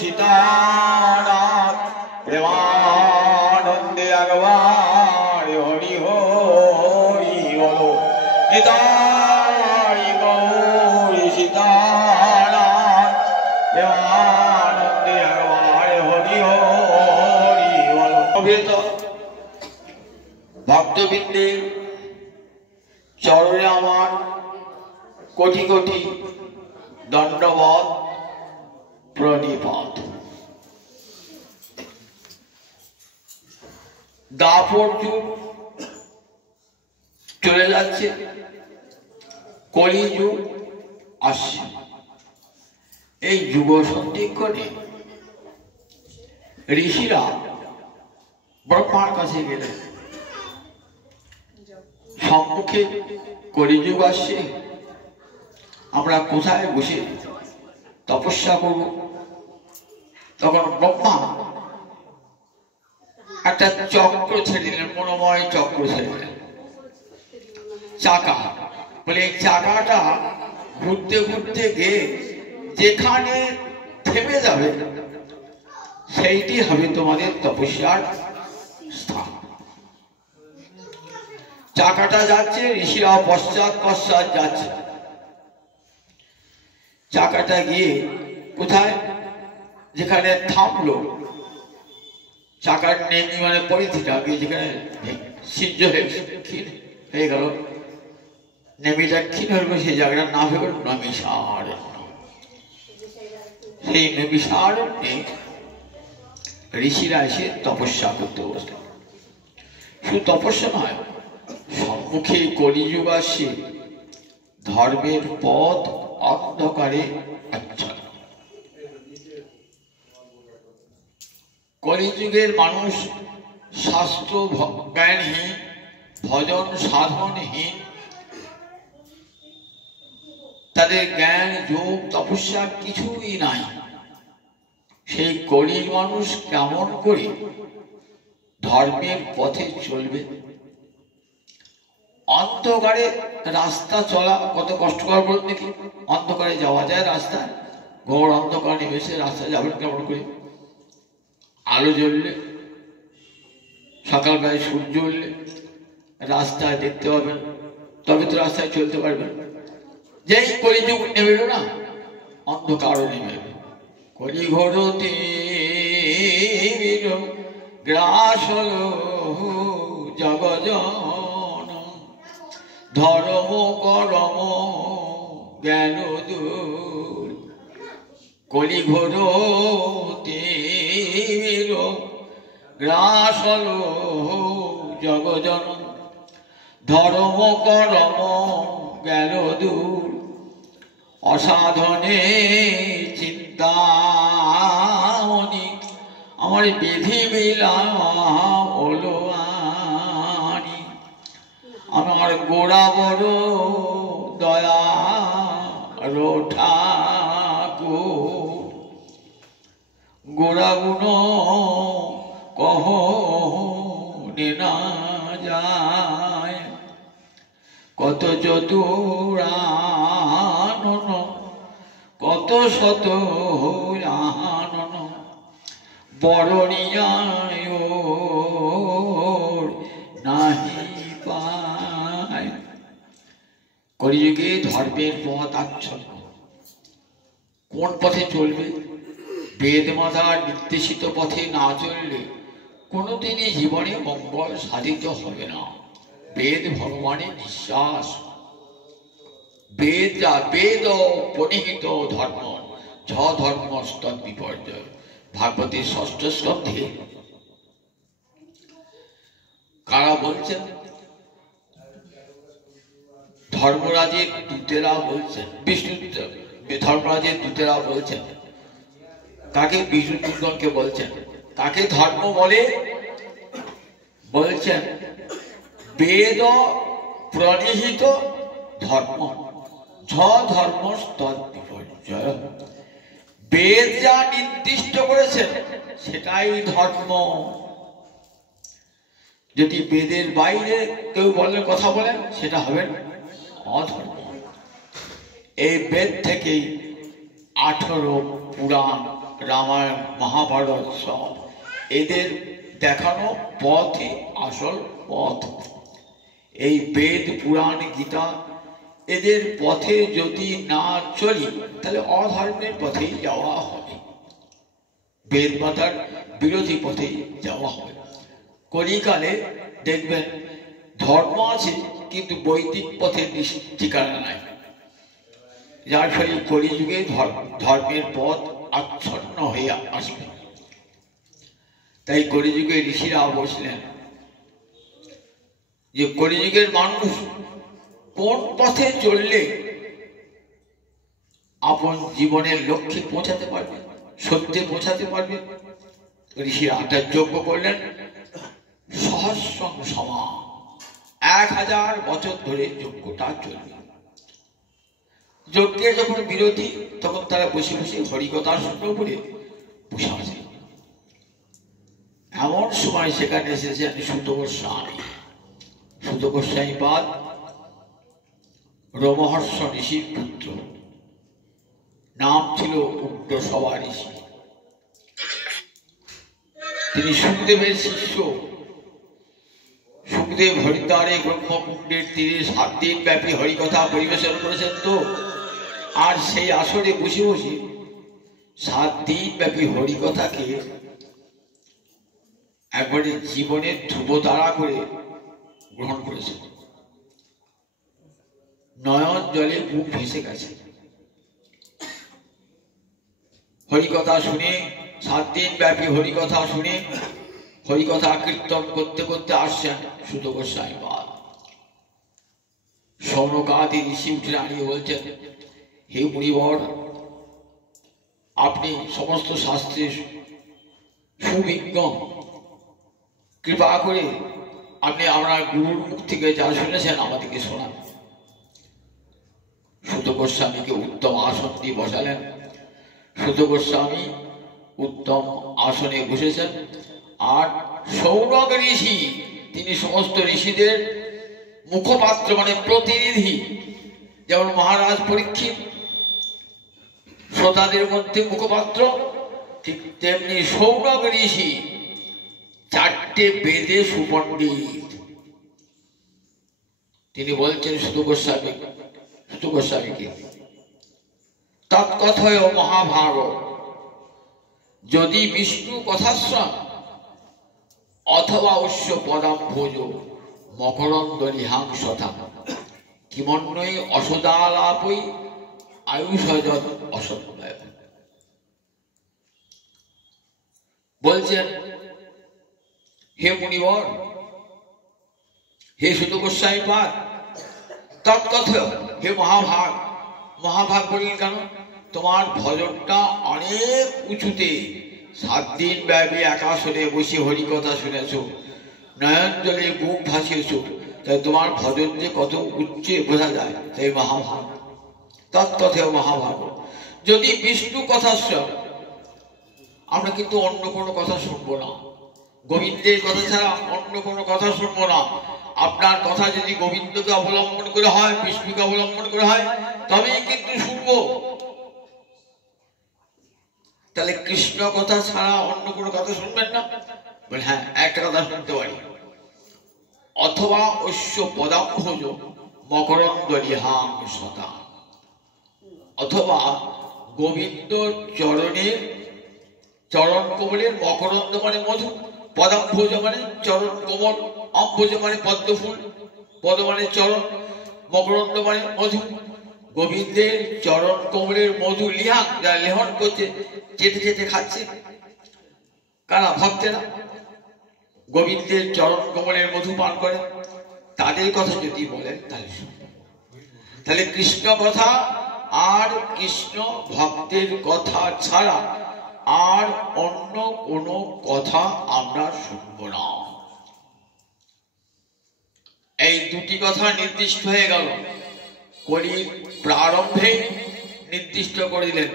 সীতানাথ প্রেমানন্দে একবার হরি হরি বলো নিতাই গৌরী সীতানাথ প্রেমানন্দে একবার হরি হরি বলো। ভক্তবৃন্দের চরণে আমার কোটি কোটি দণ্ডবত প্রণিপাত। দাপর যুগ চলে যাচ্ছে, কলিযুগ আসছে। এই যুগ সন্ধিক্ষণে ঋষিরা ব্রহ্মার কাছে গেলেন, সম্মুখে কলিযুগ আসছে, আমরা কোথায় বসে তপস্যা করব? তখন ব্রহ্মা একটা চক্র ছেড়ে দিলেন, মনোময় চক্র ছেড়ে দিলেন, চাকা। বলে এই চাকাটা ঘুরতে ঘুরতে গিয়ে যেখানে থেমে যাবে সেইটি হবে তোমাদের তপস্যার স্থান। চাকাটা যাচ্ছে, ঋষিরা পশ্চাৎ পশ্চাৎ যাচ্ছে। চাকাটা গিয়ে কোথায় যেখানে থামলো, চাকার নেমি মানে পরিধিটা গিয়ে যেখানে সিদ্ধ হয়ে গেল, নেমিটা ক্ষীণ হয়ে গেল, সেই জায়গাটার নাম হয়ে গেল নমিষারণ্য। সেই নমিষারণ্যে ঋষিরা এসে তপস্যা করতে বসলেন। শুধু তপস্যা নয়, সম্মুখে কলিযুগ আসছে, ধর্মের পথ অন্ধকারে আচ্ছন্ন। কলিযুগের মানুষ শাস্ত্র জ্ঞানহীন, ভজন সাধনহীন, তাদের জ্ঞান যোগ তপস্যা কিছুই নাই। সেই কলির মানুষ কেমন করে ধর্মের পথে চলবে? অন্ধকারে রাস্তা চলা কত কষ্টকর বলুন দেখি। অন্ধকারে যাওয়া যায় রাস্তা? ঘোর অন্ধকার নেমেছে, রাস্তা যাবেন কেমন করে? আলো জ্বললে, সকালবেলায় সূর্য উঠলে রাস্তায় দেখতে পাবেন, তবে তো রাস্তায় চলতে পারবেন। যেই কলিযুগ নেমে এলো না, অন্ধকারও নেমে এলো। কলি ঘোরতে গ্রাস হলো জগজন, ধর্ম করম জ্ঞান দূর। কলি ঘোরতে গ্রাস হলো জগজন, ধর্ম করম জ্ঞান দূর। অসাধনে চিন্তামণি আমার বিধি মিলা হলো আনি। আমার গোড়া বড় দয়া ঠাকুর, গোড়া গুণ কহ না যায়। কত চতুরানন কত শত আনন, বরণিয়ায় নাহি পায়। কলিযুগে ধর্মের পথ আচ্ছন্ন। কোন পথে চলবে? বেদ মাতার নির্দেশিত পথে না চললে কোনোদিনই জীবনে মঙ্গল সাধিত হবে না। বেদ ভগবানের নিঃশ্বাস। বেদ পরিহিত ধর্ম ছ ধর্ম স্তদ বিপর্যয়। ভাগবতের ষষ্ঠ স্কন্ধে কারা বলছেন? ধর্মরাজের দূতেরা বলছেন, বিষ্ণু ধর্মরাজের দূতেরা বলছেন। কাকে? বিষ্ণুকে বলছেন। কাকে ধর্ম বলে? বলছেন বেদ প্রণিহিত ধর্ম ছ ধর্ম স্তদ বিপর্যয়। বেদ যা নির্দিষ্ট করেছেন সেটাই ধর্ম। যদি বেদের বাইরে কেউ বলেন, কথা বলেন, সেটা হবে অধর্ম। এই বেদ থেকেই 18 পুরাণ রামায়ণ, মহাভারত সব এদের দেখানো পথই আসল পথ। এই বেদ, পুরাণ, গীতা এদের পথে যদি না চলি তাহলে অধর্মের পথেই যাওয়া হবে, বেদ মাতার বিরোধী পথেই যাওয়া হবে। কলিকালে দেখবেন ধর্ম আছে কিন্তু বৈদিক পথের ঠিকানা নাই, যার ফলে কলিযুগে ধর্মের পথ আচ্ছন্ন হয়ে আসবে। তাই কলিযুগে ঋষিরা বলছিলেন যে কলিযুগের মানুষ কোন পথে চললে আপন জীবনের লক্ষ্যে পৌঁছাতে পারবে, সত্যে পৌঁছাতে পারবে। ঋষিরা তার যজ্ঞ করলেন সহস্রং সমা, 1000 বছর ধরে যজ্ঞটা চলবে। যজ্ঞের যখন বিরতি তখন তারা বসে বসে হরিকথা শুনল বলে বসে আছে। এমন সময় সেখানে এসেছেন সুত গোস্বামী। সুত গোস্বামী পাদ রোমহর্ষ ঋষির পুত্র, নাম ছিল উগ্রসভা ঋষি। তিনি সুখদেবের শিষ্য। সুখদেব হরিদ্বারে ব্রহ্মকুণ্ডের তীরে 7 দিন ব্যাপী হরিকথা পরিবেশন করেছেন তো, আর সেই আসরে বসে বসে 7 দিন ব্যাপী হরিকথাকে একবারে জীবনের ধ্রুবতারা করে গ্রহণ করেছেন। নয়ন জলে বুক ভেসে গেছে। হরিকথা শুনে, 7 দিন ব্যাপী হরিকথা শুনে, হরিকথা কীর্তন করতে করতে আসছেন সুত গোস্বামী পাদ। সৌনকাদি ঋষি উঠে দাঁড়িয়ে বলছেন, হে মুনিবর, আপনি সমস্ত শাস্ত্রের সুবিজ্ঞ, কৃপা করে আপনি আপনার গুরুর মুখ থেকে যা শুনেছেন আমাদেরকে শোনান। সুত গোস্বামীকে উত্তম আসন দিয়ে বসালেন। সুত গোস্বামী উত্তম আসনে বসেছেন। আর সৌনক ঋষি, তিনি সমস্ত ঋষিদের মুখপাত্র, মানে প্রতিনিধি। যেমন মহারাজ পরীক্ষিত শ্রোতাদের মধ্যে মুখপাত্র, ঠিক তেমনি সৌনক ঋষি 4টে বেদে সুপণ্ডিত। তিনি বলছেন সুত গোস্বামীকে, তৎকথয় মহাভারত, যদি বিষ্ণু কথাশ্রম অথবা অশ্ব পদাম্ভোজ মকরন্দ নিহাংসতা কিমন্বয়ী অসদালাপই আয়ুষযৎ অসন্বয়। বলছেন, হে মুনিবর, হে সুত গোস্বামী পাদ, তৎকথয়, হে মহাভাগ। মহাভাগ বললেন কেন? তোমার ভজনটা অনেক উঁচুতে, 7 দিন ব্যাপী একাশনে বসে হরিকথা শুনেছ, নয়ন জলে বুক ভাসিয়েছ, তাই তোমার ভজন যে কত উচ্চে বোঝা যায়, তাই মহাভাগ। তৎকথয় মহাভাগ, যদি বিষ্ণু কথা শোন, আমরা কিন্তু অন্য কোনো কথা শুনবো না, গোবিন্দের কথা ছাড়া অন্য কোনো কথা শুনবো না। আপনার কথা যদি গোবিন্দকে অবলম্বন করে হয়, বিষ্ণুকে অবলম্বন করে হয়, তবেই কিন্তু শুনবো। তাহলে কৃষ্ণ কথা ছাড়া অন্য কোনো কথা শুনবেন না? বলে হ্যাঁ, একটা কথা শুনতে পারি, অথবা অশ্ব পদাম্ভোজ মকরন্দ নিহাংসতা, অথবা গোবিন্দ চরণের চরণ কোমলের মকরন্দ মানে মধু, পদাম্ভোজ মানে চরণ কোমল, অম্ভোজ মানে পদ্মফুল, পদ মানে চরণ, মকরন্দ মানে মধু। গোবিন্দের চরণ কোমলের মধু লিহাং, যারা লেহন করছে, চেটে চেটে খাচ্ছে, কারা? ভক্তেরা গোবিন্দের চরণ কোমলের মধু পান করে, তাদের কথা যদি বলেন তাহলে তাহলে কৃষ্ণ কথা আর কৃষ্ণ ভক্তের কথা ছাড়া আর অন্য কোনো কথা আমরা শুনব না। এই দুটি কথা নির্দিষ্ট হয়ে গেল, কলির প্রারম্ভে নির্দিষ্ট করে দিলেন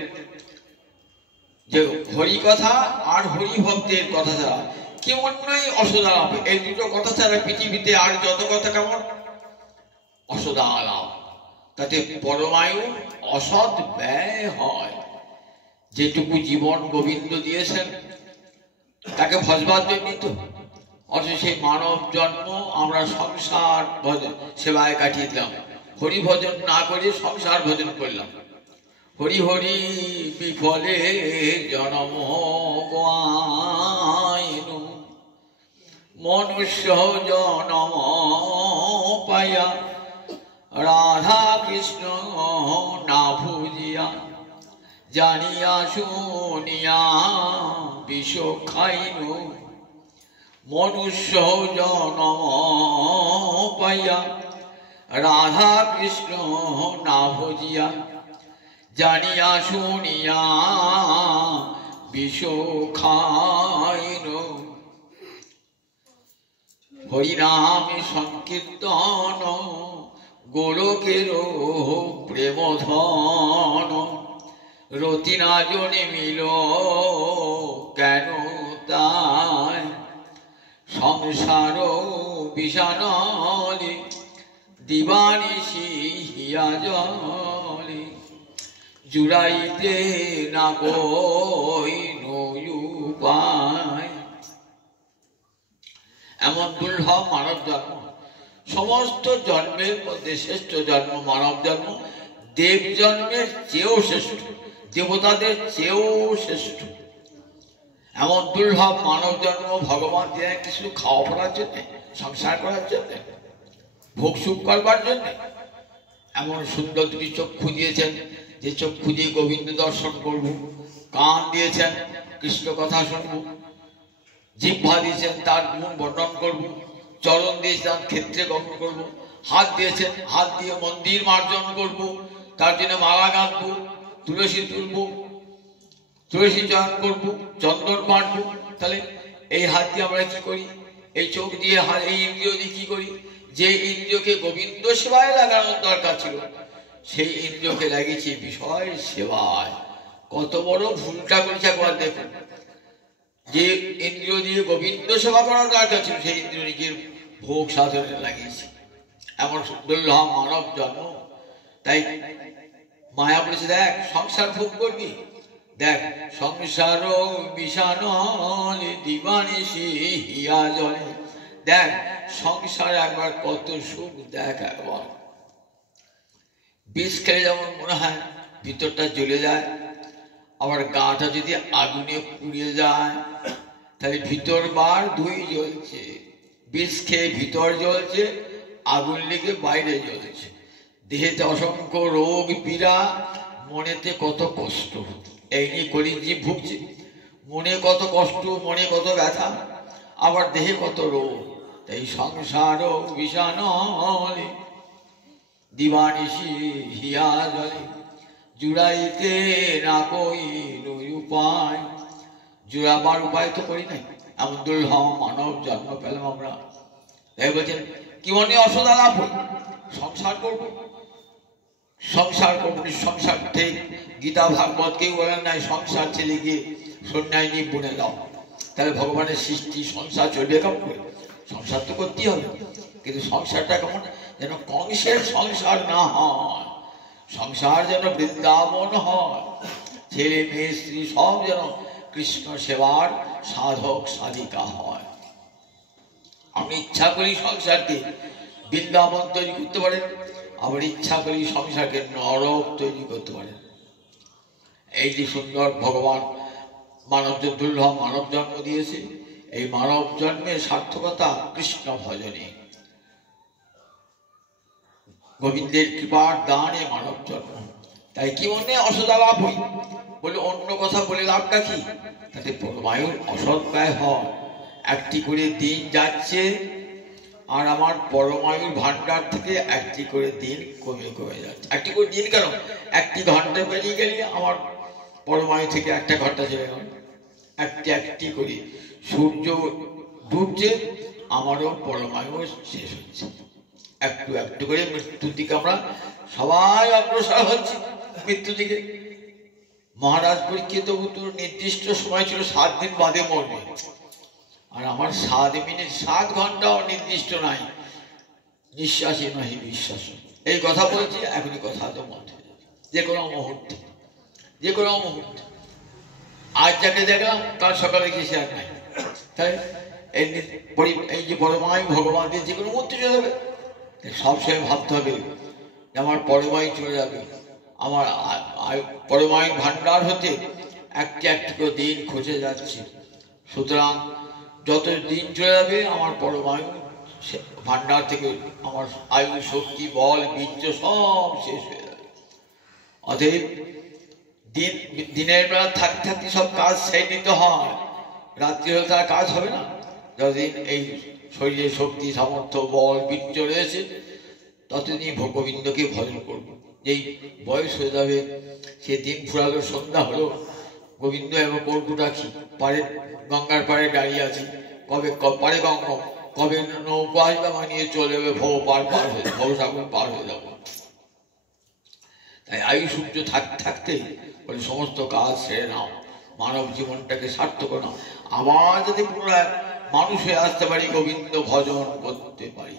যে হরি কথা আর হরি ভক্তের কথা ছাড়া কেউ অন্যই অসদালাপ। এই দুটো কথা ছাড়া পৃথিবীতে আর যত কথা কেমন অসদালাপ, তাতে পরমায়ু অসৎ ব্যয় হয়। যেটুকু জীবন গোবিন্দ দিয়েছেন তাকে ভজবার জন্যই তো। অথচ সেই মানব জন্ম আমরা সংসার ভজন সেবায় কাটিয়ে দিলাম। হরি ভজন না করে সংসার ভজন করলাম। হরি হরি বিফলে জনম গাইনু, মনুষ্য জনম পাইয়া রাধা কৃষ্ণ না ভুজিয়া, জানিয়া শুনিয়া বিষ খাইনু। মনুষ্য জনম পাইয়া রাধা কৃষ্ণ না ভজিয়া, জানিয়া শুনিয়া বিষ খাইনু। হরিনাম সংকীর্তন গোলকের প্রেম ধন, রতি না জনে মিল কেন তাই। সংসার বিষানলে দিবানিশি হিয়া জলে, জুড়াইতে না কইনো উপায়। এমন দুর্লভ মানব জন্ম, সমস্ত জন্মের মধ্যে শ্রেষ্ঠ জন্ম মানব জন্ম। দেব জন্মের চেয়েও শ্রেষ্ঠ, দেবতাদের চেয়েও শ্রেষ্ঠ। এমন দুর্লভ মানব জন্ম ভগবান দিলেন কিছু খাওয়া পড়ার জন্য, সংসার করার জন্য, ভোগ সুখ করবার জন্য। এমন সুন্দর দুটি চক্ষু দিয়েছেন, যে চক্ষু দিয়ে গোবিন্দ দর্শন করব। কান দিয়েছেন কৃষ্ণ কথা শুনব। জিহ্বা দিয়েছেন তার গুণ বর্ণন করব। চরণ দিয়েছেন ক্ষেত্রে গমন করব। হাত দিয়েছেন হাত দিয়ে মন্দির মার্জন করব, তার জন্য মালা গাঁথব, তুলসী তুলব, তুলসী চয়ন করবো, চন্দন বাঁটবো। তাহলে এই হাত দিয়ে আমরা কি করি? এই চোখ দিয়ে এই ইন্দ্রিয় দিয়ে কি করি? যে ইন্দ্রিয়কে গোবিন্দ সেবায় লাগানোর দরকার ছিল, সেই ইন্দ্রিয়কে লাগিয়েছি বিষয় সেবায়। কত বড় ভুলটা করেছে একবার দেখুন। যে ইন্দ্রিয় দিয়ে গোবিন্দ সেবা করার দরকার ছিল, সেই ইন্দ্রিয় নিজের ভোগ সাধনে লাগিয়েছে। এমন দুর্লভ মানব জন্ম। তাই মায়া বলেছে, দেখ সংসার ভোগ করবি, দেখ সংসার বিষানলে দিবানিশি হিয়া জলে। দেখ সংসার একবার কত সুখ, দেখ একবার। বিষ খেলে যেমন মনে হয় ভিতরটা জ্বলে যায়, আবার গাটা যদি আগুনে পুড়িয়ে যায় তাহলে ভিতর বার দুই জ্বলছে। বিষ খেয়ে ভিতর জ্বলছে, আগুন লেগে বাইরে জ্বলছে। দেহেতে অসংখ্য রোগ পীড়া, মনেতে কত কষ্ট। এই নিয়ে কলিজীব ভুগছে। মনে কত কষ্ট, মনে কত ব্যথা, আবার দেহে কত রোগ। তাই সংসার বিষানলে দিবানিশি হিয়া জলে, জুড়াইতে না কইনো উপায়। জুড়াবার উপায় তো করি নাই। এমন দুর্লভ মানব জন্ম পেলাম আমরা। তাই বলছেন কি মনে অসদা লাভ হই, সংসার করবো, সংসার করবো। সংসার ঠিক গীতা ভাগবত কেউ বলেন নাই সংসার ছেলে গিয়ে সন্ন্যায় নিয়ে বনে দাও। তাহলে ভগবানের সৃষ্টি সংসার চলবে কেমন করে? সংসার তো করতেই হবে, কিন্তু সংসারটা কেমন যেন কংসের সংসার না হয়। সংসার যেন বৃন্দাবন হয়, ছেলে মেয়ে স্ত্রী সব যেন কৃষ্ণ সেবার সাধক সাধিকা হয়। আপনি ইচ্ছা করি সংসারকে বৃন্দাবন তৈরি করতে পারেন, আবার ইচ্ছা করি সংসারকে নরক তৈরি করতে পারেন। এই যে সুন্দর ভগবান মানব দুর্লভ মানব জন্ম দিয়েছে, এই মানব জন্মের সার্থকতা কৃষ্ণ ভজনে, গোবিন্দের কৃপার দানে মানব জন্ম। তাই কি মনে অসদা লাভ হই বলে অন্য কথা বলে লাভটা কি? তাতে পরমায়ুর অসৎ ব্যয় হয়। একটি করে দিন যাচ্ছে, আর আমার পরমায়ুর ভান্ডার থেকে একটি করে দিন কমে কমে যাচ্ছে। একটি করে দিন কেন, একটি ঘন্টা বেরিয়ে গেলে আমার পরমায়ু থেকে একটা ঘন্টা চলে গেল। একটি একটি করে সূর্য ডুবছে, আমারও পরমায়ু শেষ হচ্ছে। একটু একটু করে মৃত্যুর দিকে আমরা সবাই অগ্রসর হচ্ছি, মৃত্যু দিকে। মহারাজ পরীক্ষিত উত্তর নির্দিষ্ট সময় ছিল 7 দিন বাদে মরবে, আর আমার 7 মিনিট 7 ঘন্টাও নির্দিষ্ট নাই। নিঃশ্বাসে নহি বিশ্বাস, এই কথা বলছি এখনই কথা তো মত, যে কোনো মুহূর্তে, যে কোনো মুহূর্তে আজ যাকে দেখলাম কাল সকালে গিয়ে সে আর নাই। তাই এই যে পরমাই ভগবানকে যে কোনো মূর্তি চলে যাবে, সবসময় ভাবতে হবে যে আমার পরমাই চলে যাবে, আমার পরমাই ভান্ডার হতে একটি একটি করে দিন খসে যাচ্ছে। সুতরাং যত দিন চলে যাবে আমার পরমায়ু ভান্ডার থেকে আমার আয়ু শক্তি বল বীর্য সব শেষ হয়ে যাবে। অতএব দিনের বেলা থাকতে থাকতে সব কাজ সেরে নিতে হয়, রাত্রি হলে তার কাজ হবে না। যতদিন এই শরীরে শক্তি সামর্থ্য বল বীর্য রয়েছে ততদিন গোবিন্দকে ভজন করবো। যেই বয়স হয়ে যাবে, সে দিন ফুরালো, সন্ধ্যা হলো, গোবিন্দ এবং কর্পুটা কি পারে গঙ্গার পাড়ে দাঁড়িয়ে আছি, কবে পারে গঙ্গা কবে নৌকা আসবে মানিয়ে চলে যাবে, ভব পার হয়ে ভব সাগর পার হয়ে যাবো। তাই আয়ু সূর্য থাকতে থাকতে বলে সমস্ত কাজ সেরে নাও, মানব জীবনটাকে সার্থক নাও, আবার যদি পুনরায় মানুষ হয়ে আসতে পারি, গোবিন্দ ভজন করতে পারি।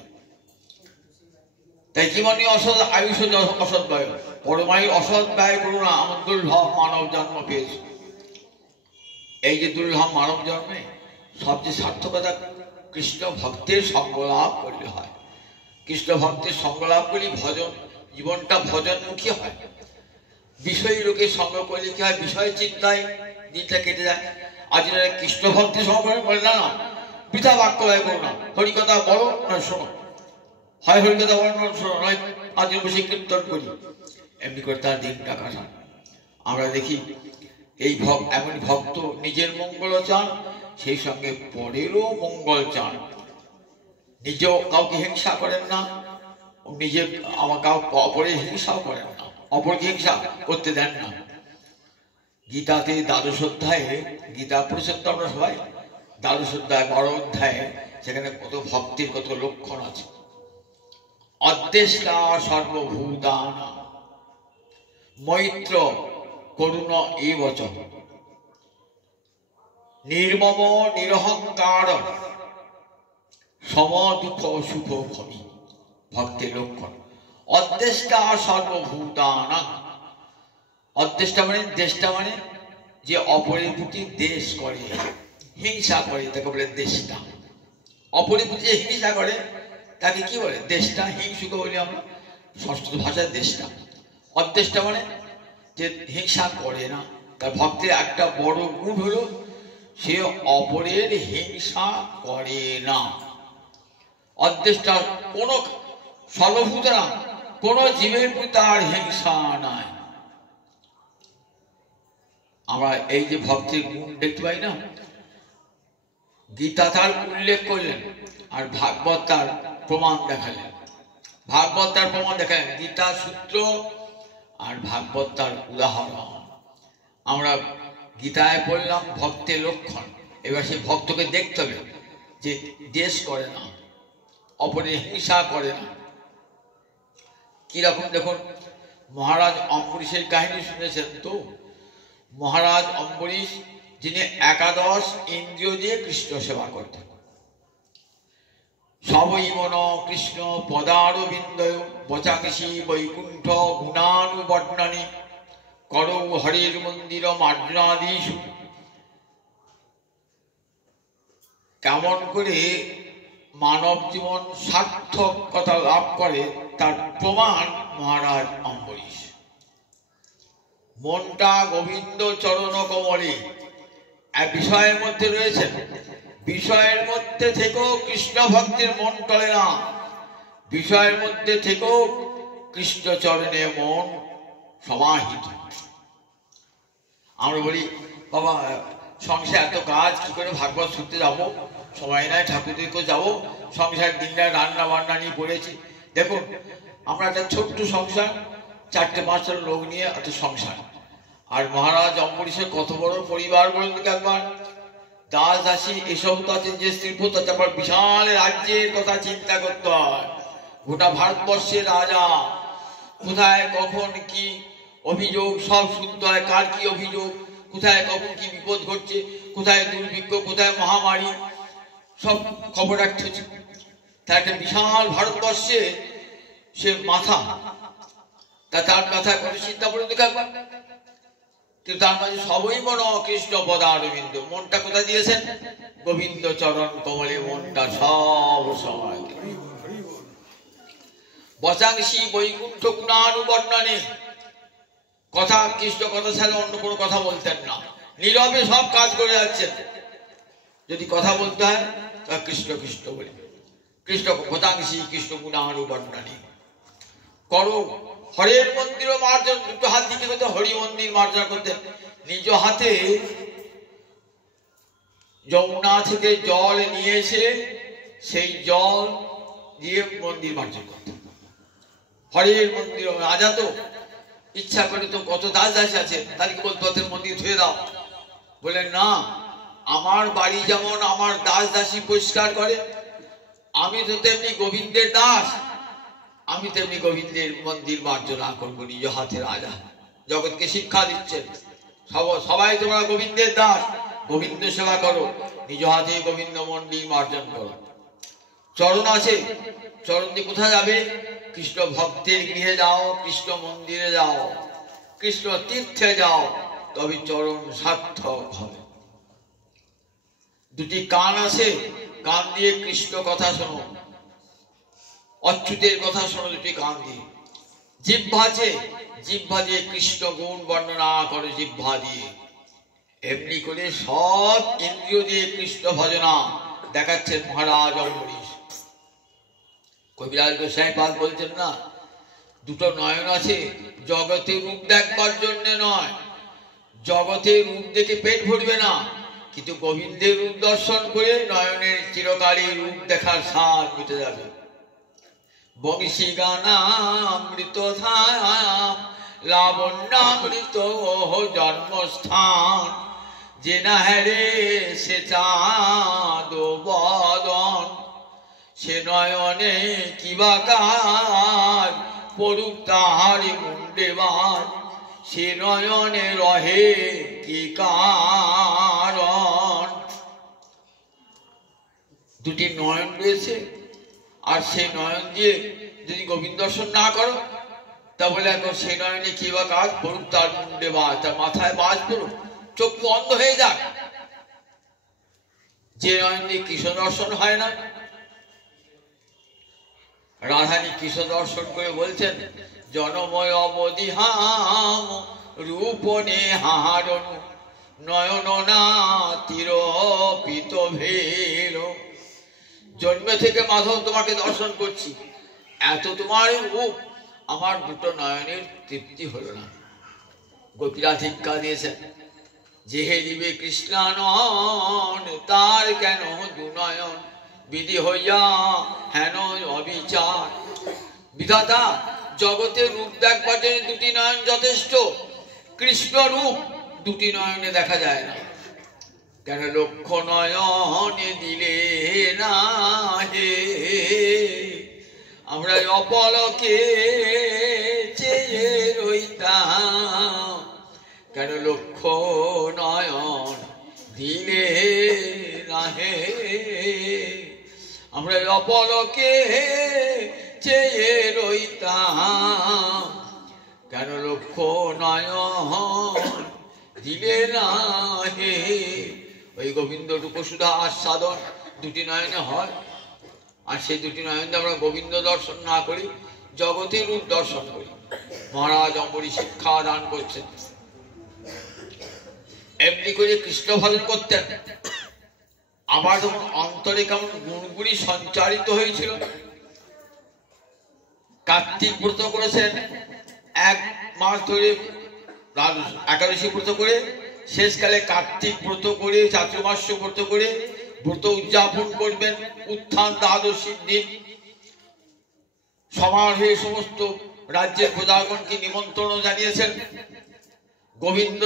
তাই জীবনে অসৎ আয়ুষ অসৎ ব্যয়, পরমায়ু অসৎ ব্যয় করো না, আমার দুর্লভ মানব জন্ম পেয়েছে। এই যে দুর্লভ মানব জন্মে সবচেয়ে সার্থকতা কৃষ্ণ ভক্তের সঙ্গ লাভ করলে হয়। কৃষ্ণ ভক্তের সঙ্গ লাভ করলে ভজন জীবনটা ভজনমুখী হয়। বিষয় লোকের সঙ্গ করলে কি হয়, বিষয় চিন্তায় দিনটা কেটে যায়। আজ কৃষ্ণ ভক্তের সঙ্গ করে না, বৃথা বাক্য ব্যয় করো না, হরিকথা বলো না শোনো, হয় হরিকথা বলো না শোনো, নয় আজ বসে কীর্তন করি, এমনি করে তার দিনটা কাটান। আমরা দেখি এই এমন ভক্ত নিজের মঙ্গল চান, সেই সঙ্গে পরেরও মঙ্গল চান, নিজেও কাউকে হিংসা করেন না, নিজে আমার অপরের হিংসাও করেন না, অপরকে হিংসা করতে দেন না। গীতাতে দ্বাদশ অধ্যায়ে, গীতা পরিষদ আমরা সবাই, দ্বাদশ অধ্যায় 12 অধ্যায়ে সেখানে কত ভক্তির কত লক্ষণ আছে। অদ্দেষ্টা সর্বভূতানাং মৈত্র করুণ এবচ নির্মম নিরহংকার সম দুঃখ সুখ ভবি। ভক্তের লক্ষণ অদ্দেষ্টা সর্বভূতানাং। অদ্দেষ্টা মানে দেষ্টা, মানে যে অপরের প্রতি দেশ করে, হিংসা করে, তাকে বলে দেষ্টা। অপরের প্রতি যে হিংসা করে তাকে কি বলে, দেষ্টা। হিংসুক বলি আমরা সংস্কৃত ভাষায় দেষ্টা। অদ্দেষ্টা মানে যে হিংসা করে না। তার ভক্তের একটা বড় গুণ হলো সে অপরের হিংসা করে না। অদ্দেষ্টা কোন সর্বভূতরা, কোন জীবের প্রতি তার হিংসা নাই। আমরা এই যে ভক্তির গুণ দেখতে পাই না, গীতা তার উল্লেখ করলেন আর ভাগবত তার প্রমাণ দেখালেন। ভাগবত তার প্রমাণ দেখালেন, গীতা সূত্র আর ভাগবত তার উদাহরণ। আমরা গীতায় পড়লাম ভক্তের লক্ষণ, এবার সেই ভক্তকে দেখতে হবে যে দেশ করে না, অপরের হিংসা করে না। কিরকম দেখুন, মহারাজ অম্বরীশের কাহিনী শুনেছেন তো। মহারাজ অম্বরীশ যিনি 11 ইন্দ্রিয় দিয়ে কৃষ্ণ সেবা করতেন। সবই মন কৃষ্ণ পদারবিন্দয় বচাংসি বৈকুণ্ঠ গুণানুবর্ণনী করৌ হরির মন্দির মার্জনাদিষু। কেমন করে মানব জীবন সার্থকতা লাভ করে তার প্রমাণ মহারাজ অম্বরীশ। মনটা গোবিন্দ চরণ কমলে এক বিষয়ের মধ্যে রয়েছে, বিষয়ের মধ্যে থেকেও কৃষ্ণ ভক্তের মন টলে না, বিষয়ের মধ্যে থেকেও কৃষ্ণ চরণে মন সমাহিত। আমরা বলি বাবা সংসার এত কাজ, কি করে ভাগবত শুনতে যাবো, সময় নাই, ঠাকুর দিকে যাবো, সংসার দিনটা রান্না বান্না নিয়ে পড়েছি। দেখুন আমরা একটা ছোট্ট সংসার, 4-5টা লোক নিয়ে একটা সংসার, আর মহারাজ অম্বরীশের কত বড় পরিবার বলেন একবার। দাস দাসী এসব তো আছে, যে স্ত্রীপুত, তারপর বিশাল রাজ্যের কথা চিন্তা করতে হয়। গোটা ভারতবর্ষের রাজা, কোথায় কখন কি অভিযোগ সব শুনতে হয়, কার কি অভিযোগ, কোথায় কখন কি বিপদ ঘটছে, কোথায় দুর্ভিক্ষ, কোথায় মহামারী, সব খবর রাখতে হচ্ছে। তার একটা বিশাল ভারতবর্ষে সে মাথা, তার মাথায় কত চিন্তা করে দেখো একবার। কিন্তু তার মাঝে সবই মন কৃষ্ণ পদারবিন্দ। মনটা কোথায় দিয়েছেন? গোবিন্দ চরণ কমলে মনটা সব সময়। বচাংশী বৈকুণ্ঠ গুণানুবর্ণনে, কথা কৃষ্ণ কথা ছাড়া অন্য কোনো কথা বলতেন না, নীরবে সব কাজ করে যাচ্ছেন। যদি কথা বলতে হয় তাহলে কৃষ্ণ কৃষ্ণ বলে, কৃষ্ণ বচাংশী কৃষ্ণ গুণানুবর্ণনে করো। হরের মন্দির মার্জন, দুটো হাত দিকে করতে হরি মন্দির মার্জন করতেন। নিজ হাতে যমুনা থেকে জল নিয়ে এসে সেই জল দিয়ে মন্দির মার্জন করতেন। হরের মন্দির। রাজা তো ইচ্ছা করে তো কত দাস দাস আছে, তাদেরকে বলতো ওদের মন্দির ধুয়ে দাও। বলেন না, আমার বাড়ি যেমন আমার দাস দাসী পরিষ্কার করে, আমি তো তেমনি গোবিন্দের দাস, আমি তেমনি গোবিন্দের মন্দির মার্জনা করবো নিজ হাতে। রাজা জগৎকে শিক্ষা দিচ্ছেন, সবাই তোমরা গোবিন্দের দাস, গোবিন্দ সেবা করো, নিজ হাতে গোবিন্দ মন্দির মার্জন করো। চরণ আছে, চরণ দিয়ে কোথায় যাবে? কৃষ্ণ ভক্তের গৃহে যাও, কৃষ্ণ মন্দিরে যাও, কৃষ্ণ তীর্থে যাও, তবে চরণ সার্থক হবে। দুটি কান আছে, কান দিয়ে কৃষ্ণ কথা শোনো, অচ্যুতের কথা শোনো দুটি কান দিয়ে। জিহ্বা আছে, জিহ্বা দিয়ে কৃষ্ণ গুণ বর্ণনা করো জিহ্বা দিয়ে। এমনি করে সব ইন্দ্রিয় দিয়ে কৃষ্ণ ভজনা দেখাচ্ছেন মহারাজ অম্বরীশ। কবিরাজ গোসাই পাল বলছেন না, দুটো নয়ন আছে, জগতে রূপ দেখবার জন্য নয়, জগতে রূপ দেখে পেট ভরবে না, কিন্তু গোবিন্দের রূপ দর্শন করে নয়নের চিরকালী রূপ দেখার স্বাদ মিটে যাবে। বংশী গানামৃত ধাম লাবণ্যামৃত জন্মস্থান, যে না হেরে সে চাঁদ বদন, সে নয়নে কিবা কাজ পড়ুক তাহারি মুন্ডে বাজ, সে নয়নে রহে কি কারণ। দুটি নয়ন রয়েছে, আর সেই নয়ন দিয়ে যদি গোবিন্দ দর্শন না করো, তাহলে এখন সেই নয়নে কি বা কাজ পড়ুক তার মুন্ডে বাজ, তার মাথায় বাজ পড়ুক, চক্ষু অন্ধ হয়ে যাক। যে নয়ন দিয়ে কৃষ্ণ দর্শন হয় না, রাধানী কৃষ্ণ দর্শন করে বলছেন, জনময় অবধিহাম রূপনে হারণ, নয়ন না তিরপিত ভেল। জন্মে থেকে মাধব তোমাকে দর্শন করছি, এত তোমার রূপ, আমার দুটো নয়নের তৃপ্তি হলো না। গোপীরা ধিক্কা দিয়েছেন, যে হেরিবে কৃষ্ণানন তার কেন দুনয়ন, বিধি হইয়া হেন অবিচার। বিধাতা জগতে রূপ দেখবার জন্য দুটি নয়ন যথেষ্ট, কৃষ্ণ রূপ দুটি নয়নে দেখা যায় না। কেন লক্ষ নয়নে দিলে না হে, আমরা অপলকে চেয়ে রইতাম, কেন লক্ষ নয়ন দিলে না হে, আমরা অপলকে চেয়ে রইতাম, কেন লক্ষ নয়ন দিলে না হে। ওই গোবিন্দ রূপসুধা আস্বাদন দুটি নয়নে হয়, আর সেই দুটি নয়ন আমরা গোবিন্দ দর্শন না করি, জগতের রূপ দর্শন করি। মহারাজ অম্বরীশ শিক্ষা দান করছেন। এমনি করে কৃষ্ণ ভজন করতেন। আবার যখন অন্তরে কেমন গুণগুলি সঞ্চারিত হয়েছিল, কার্তিক ব্রত করেছেন, 1 মাস ধরে একাদশী ব্রত করে, শেষকালে কার্তিক ব্রত করে, চাতুর্মাস্য ব্রত করে ব্রত উদযাপন করবেন। উত্থান দ্বাদশীর দিন সমারোহে সমস্ত রাজ্যের প্রজাগণকে নিমন্ত্রণ জানিয়েছেন। গোবিন্দ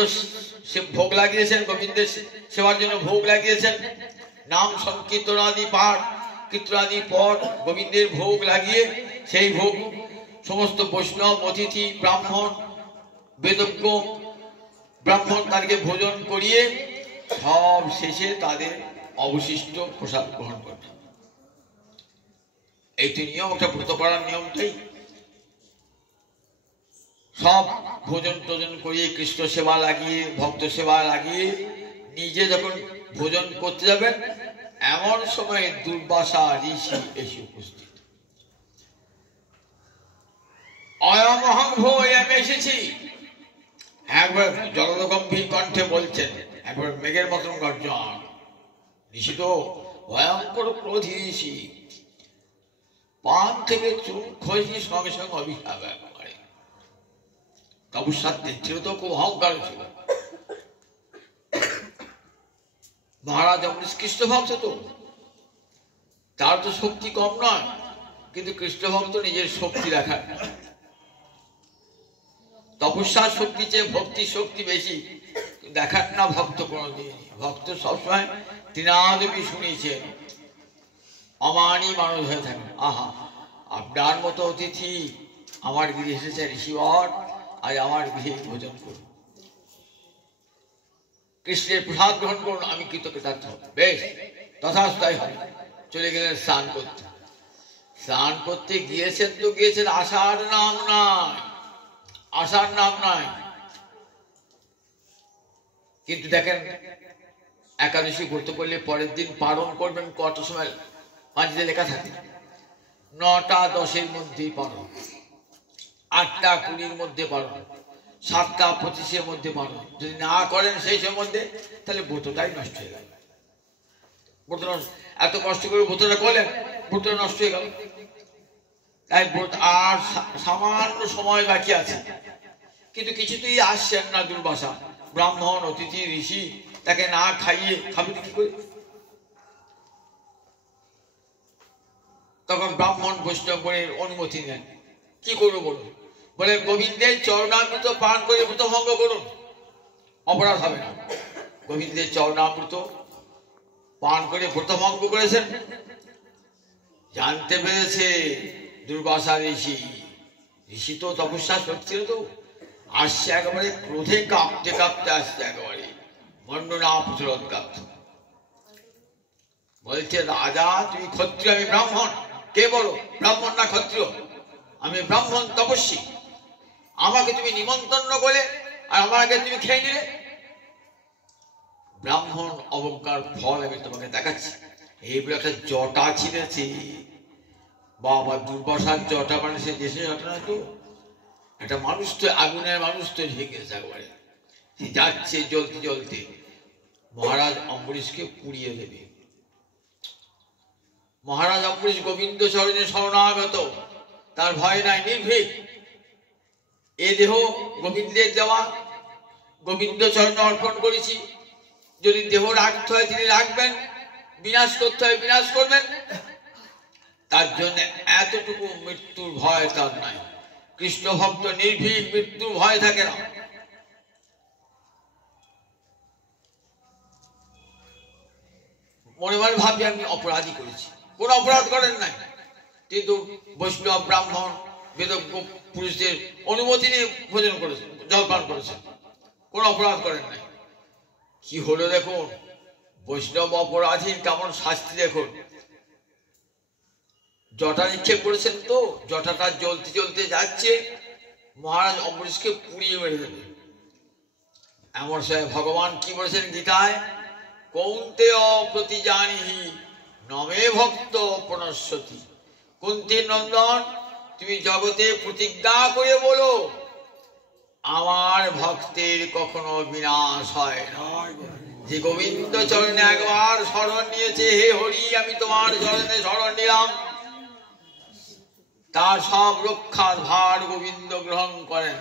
ভোগ লাগিয়েছেন, গোবিন্দের সেবার জন্য ভোগ লাগিয়েছেন। নাম সংকীর্তনাদি পাঠ কীর্তনাদি পর গোবিন্দের ভোগ লাগিয়ে সেই ভোগ সমস্ত বৈষ্ণব অতিথি ব্রাহ্মণ বেদজ্ঞ ব্রাহ্মণ তাদেরকে ভোজন করিয়ে সব শেষে তাদের অবশিষ্ট প্রসাদ গ্রহণ করতেন। এইটি নিয়ম, একটা ব্রত করার নিয়মটাই সব ভোজন টোজন করিয়ে কৃষ্ণ সেবা লাগিয়ে ভক্ত সেবা লাগিয়ে নিজে যখন ভোজন করতে যাবেন এমন সময় দুর্বাসা ঋষি এসে উপস্থিত। অয়মহং ভো, আমি এসেছি। একবার জলগম্ভীর কণ্ঠে বলছেন, একবার মেঘের মতন গর্জন। ঋষি তো ভয়ঙ্কর ক্রোধী ঋষি, পান থেকে চুন খসি সঙ্গে সঙ্গে অভিশাপ একেবারে। তপস্যার ছিল তো খুব অহংকার ছিল। মহারাজ অমৃত কৃষ্ণ ভক্ত, তো তার তো শক্তি কম নয়, কিন্তু কৃষ্ণ ভক্ত নিজের শক্তি দেখান। তপস্যার শক্তি চেয়ে ভক্তির শক্তি বেশি দেখান না ভক্ত কোনদিন। ভক্ত সবসময় তৃণাদেবী শুনিয়েছেন অমানি মানুষ হয়ে থাকেন। আহা, আপনার মতো অতিথি আমার গৃহে এসেছে ঋষিবর, আজ আমার গৃহে ভোজন করুন, কৃষ্ণের প্রসাদ গ্রহণ করুন, আমি কৃতজ্ঞতার্থ। বেশ, তথাস্থায় হয়। চলে গেলেন স্নান করতে। স্নান করতে গিয়েছেন তো গিয়েছেন, আসার নাম নাই, আসার নাম নাই। কিন্তু দেখেন একাদশী ব্রত করলে পরের দিন পালন করবেন কত সময় পাঁচিতে লেখা থাকে, 9টা 10-এর মধ্যেই পালন, 8টা 20-এর মধ্যে পালন, 7টা 25-এর মধ্যে পালন। যদি না করেন সেই সময়ের মধ্যে, তাহলে ব্রতটাই নষ্ট হয়ে গেল। ব্রত এত কষ্ট করে ব্রতটা করলেন, ব্রতটা নষ্ট হয়ে গেল। তাই আর সামান্য সময় বাকি আছে, কিন্তু কিছুতেই আসছেন না দুর্বাসা। ব্রাহ্মণ অতিথি ঋষি, তাকে না খাইয়ে খাবে কি করে? তখন ব্রাহ্মণ বৈষ্ণবের অনুমতি নেন। কি করবো বলুন? বলে গোবিন্দের চরণামৃত পান করে ব্রত ভঙ্গ করুন, অপরাধ হবে না। গোবিন্দের চরণামৃত পান করে ব্রত ভঙ্গ করেছেন, জানতে পেরেছে দুর্বাসা ঋষি। ঋষি তো তপস্যা শক্তি তো আসছে, একেবারে ক্রোধে কাঁপতে কাঁপতে আসছে, একেবারে মন্ডনা পুত্রোৎকাপ্ত। বলছে, রাজা তুমি ক্ষত্রিয়, আমি ব্রাহ্মণ। কে বলো ব্রাহ্মণ না ক্ষত্রিয়? আমি ব্রাহ্মণ তপস্বী, আমাকে তুমি নিমন্ত্রণ করলে আর আমাকে তুমি খেয়ে নিলে। ব্রাহ্মণ অবজ্ঞার ফল আমি তোমাকে দেখাচ্ছি। এইগুলো একটা জটা ছিঁড়েছি বাবা, দুর্বাসার জটা, মানে সে দেশে জটা না তো, একটা মানুষ তো আগুনের মানুষ তো ঢেকেছে একবারে, যাচ্ছে জ্বলতে জ্বলতে। মহারাজ অম্বরীশকে পুড়িয়ে দেবে। মহারাজ অম্বরীশ গোবিন্দ চরণে শরণাগত, তার ভয় নাই, নির্ভীক। এ দেহ গোবিন্দের দেওয়া, গোবিন্দ চরণে অর্পণ করেছি। যদি দেহ রাখতে হয় তিনি রাখবেন, বিনাশ করতে হয় বিনাশ করবেন। তার জন্য এতটুকু মৃত্যুর ভয় তার নাই। কৃষ্ণ ভক্ত নির্ভীক, মৃত্যুর ভয় থাকে না। মনে মনে ভাবি আমি অপরাধী করেছি, কোন অপরাধ করেন নাই, কিন্তু বৈষ্ণব ব্রাহ্মণ বেদজ্ঞ পুরুষদের অনুমতি নিয়ে ভোজন করেছেন, জলপান করেছেন, কোন অপরাধ করেন নাই। কি হলো দেখুন, বৈষ্ণব অপরাধীর কেমন শাস্তি দেখুন। জটা নিক্ষেপ করেছেন তো, জটাটা জ্বলতে জ্বলতে যাচ্ছে, মহারাজ অম্বরীশকে পুড়িয়ে মেরে দেবে। এমন সময় ভগবান কি বলেছেন গীতায়, কৌন্তেয় প্রতিজানিহি নমে ভক্ত প্রণশ্যতি। কুন্তীর নন্দন, তুমি জগতে প্রতিজ্ঞা করে বলো, আমার ভক্তের কখনো বিনাশ হয় না। যে গোবিন্দ চরণে একবার শরণ নিয়েছে, হে হরি আমি তোমার চরণে শরণ নিলাম, তার সব রক্ষার ভার গোবিন্দ গ্রহণ করেন।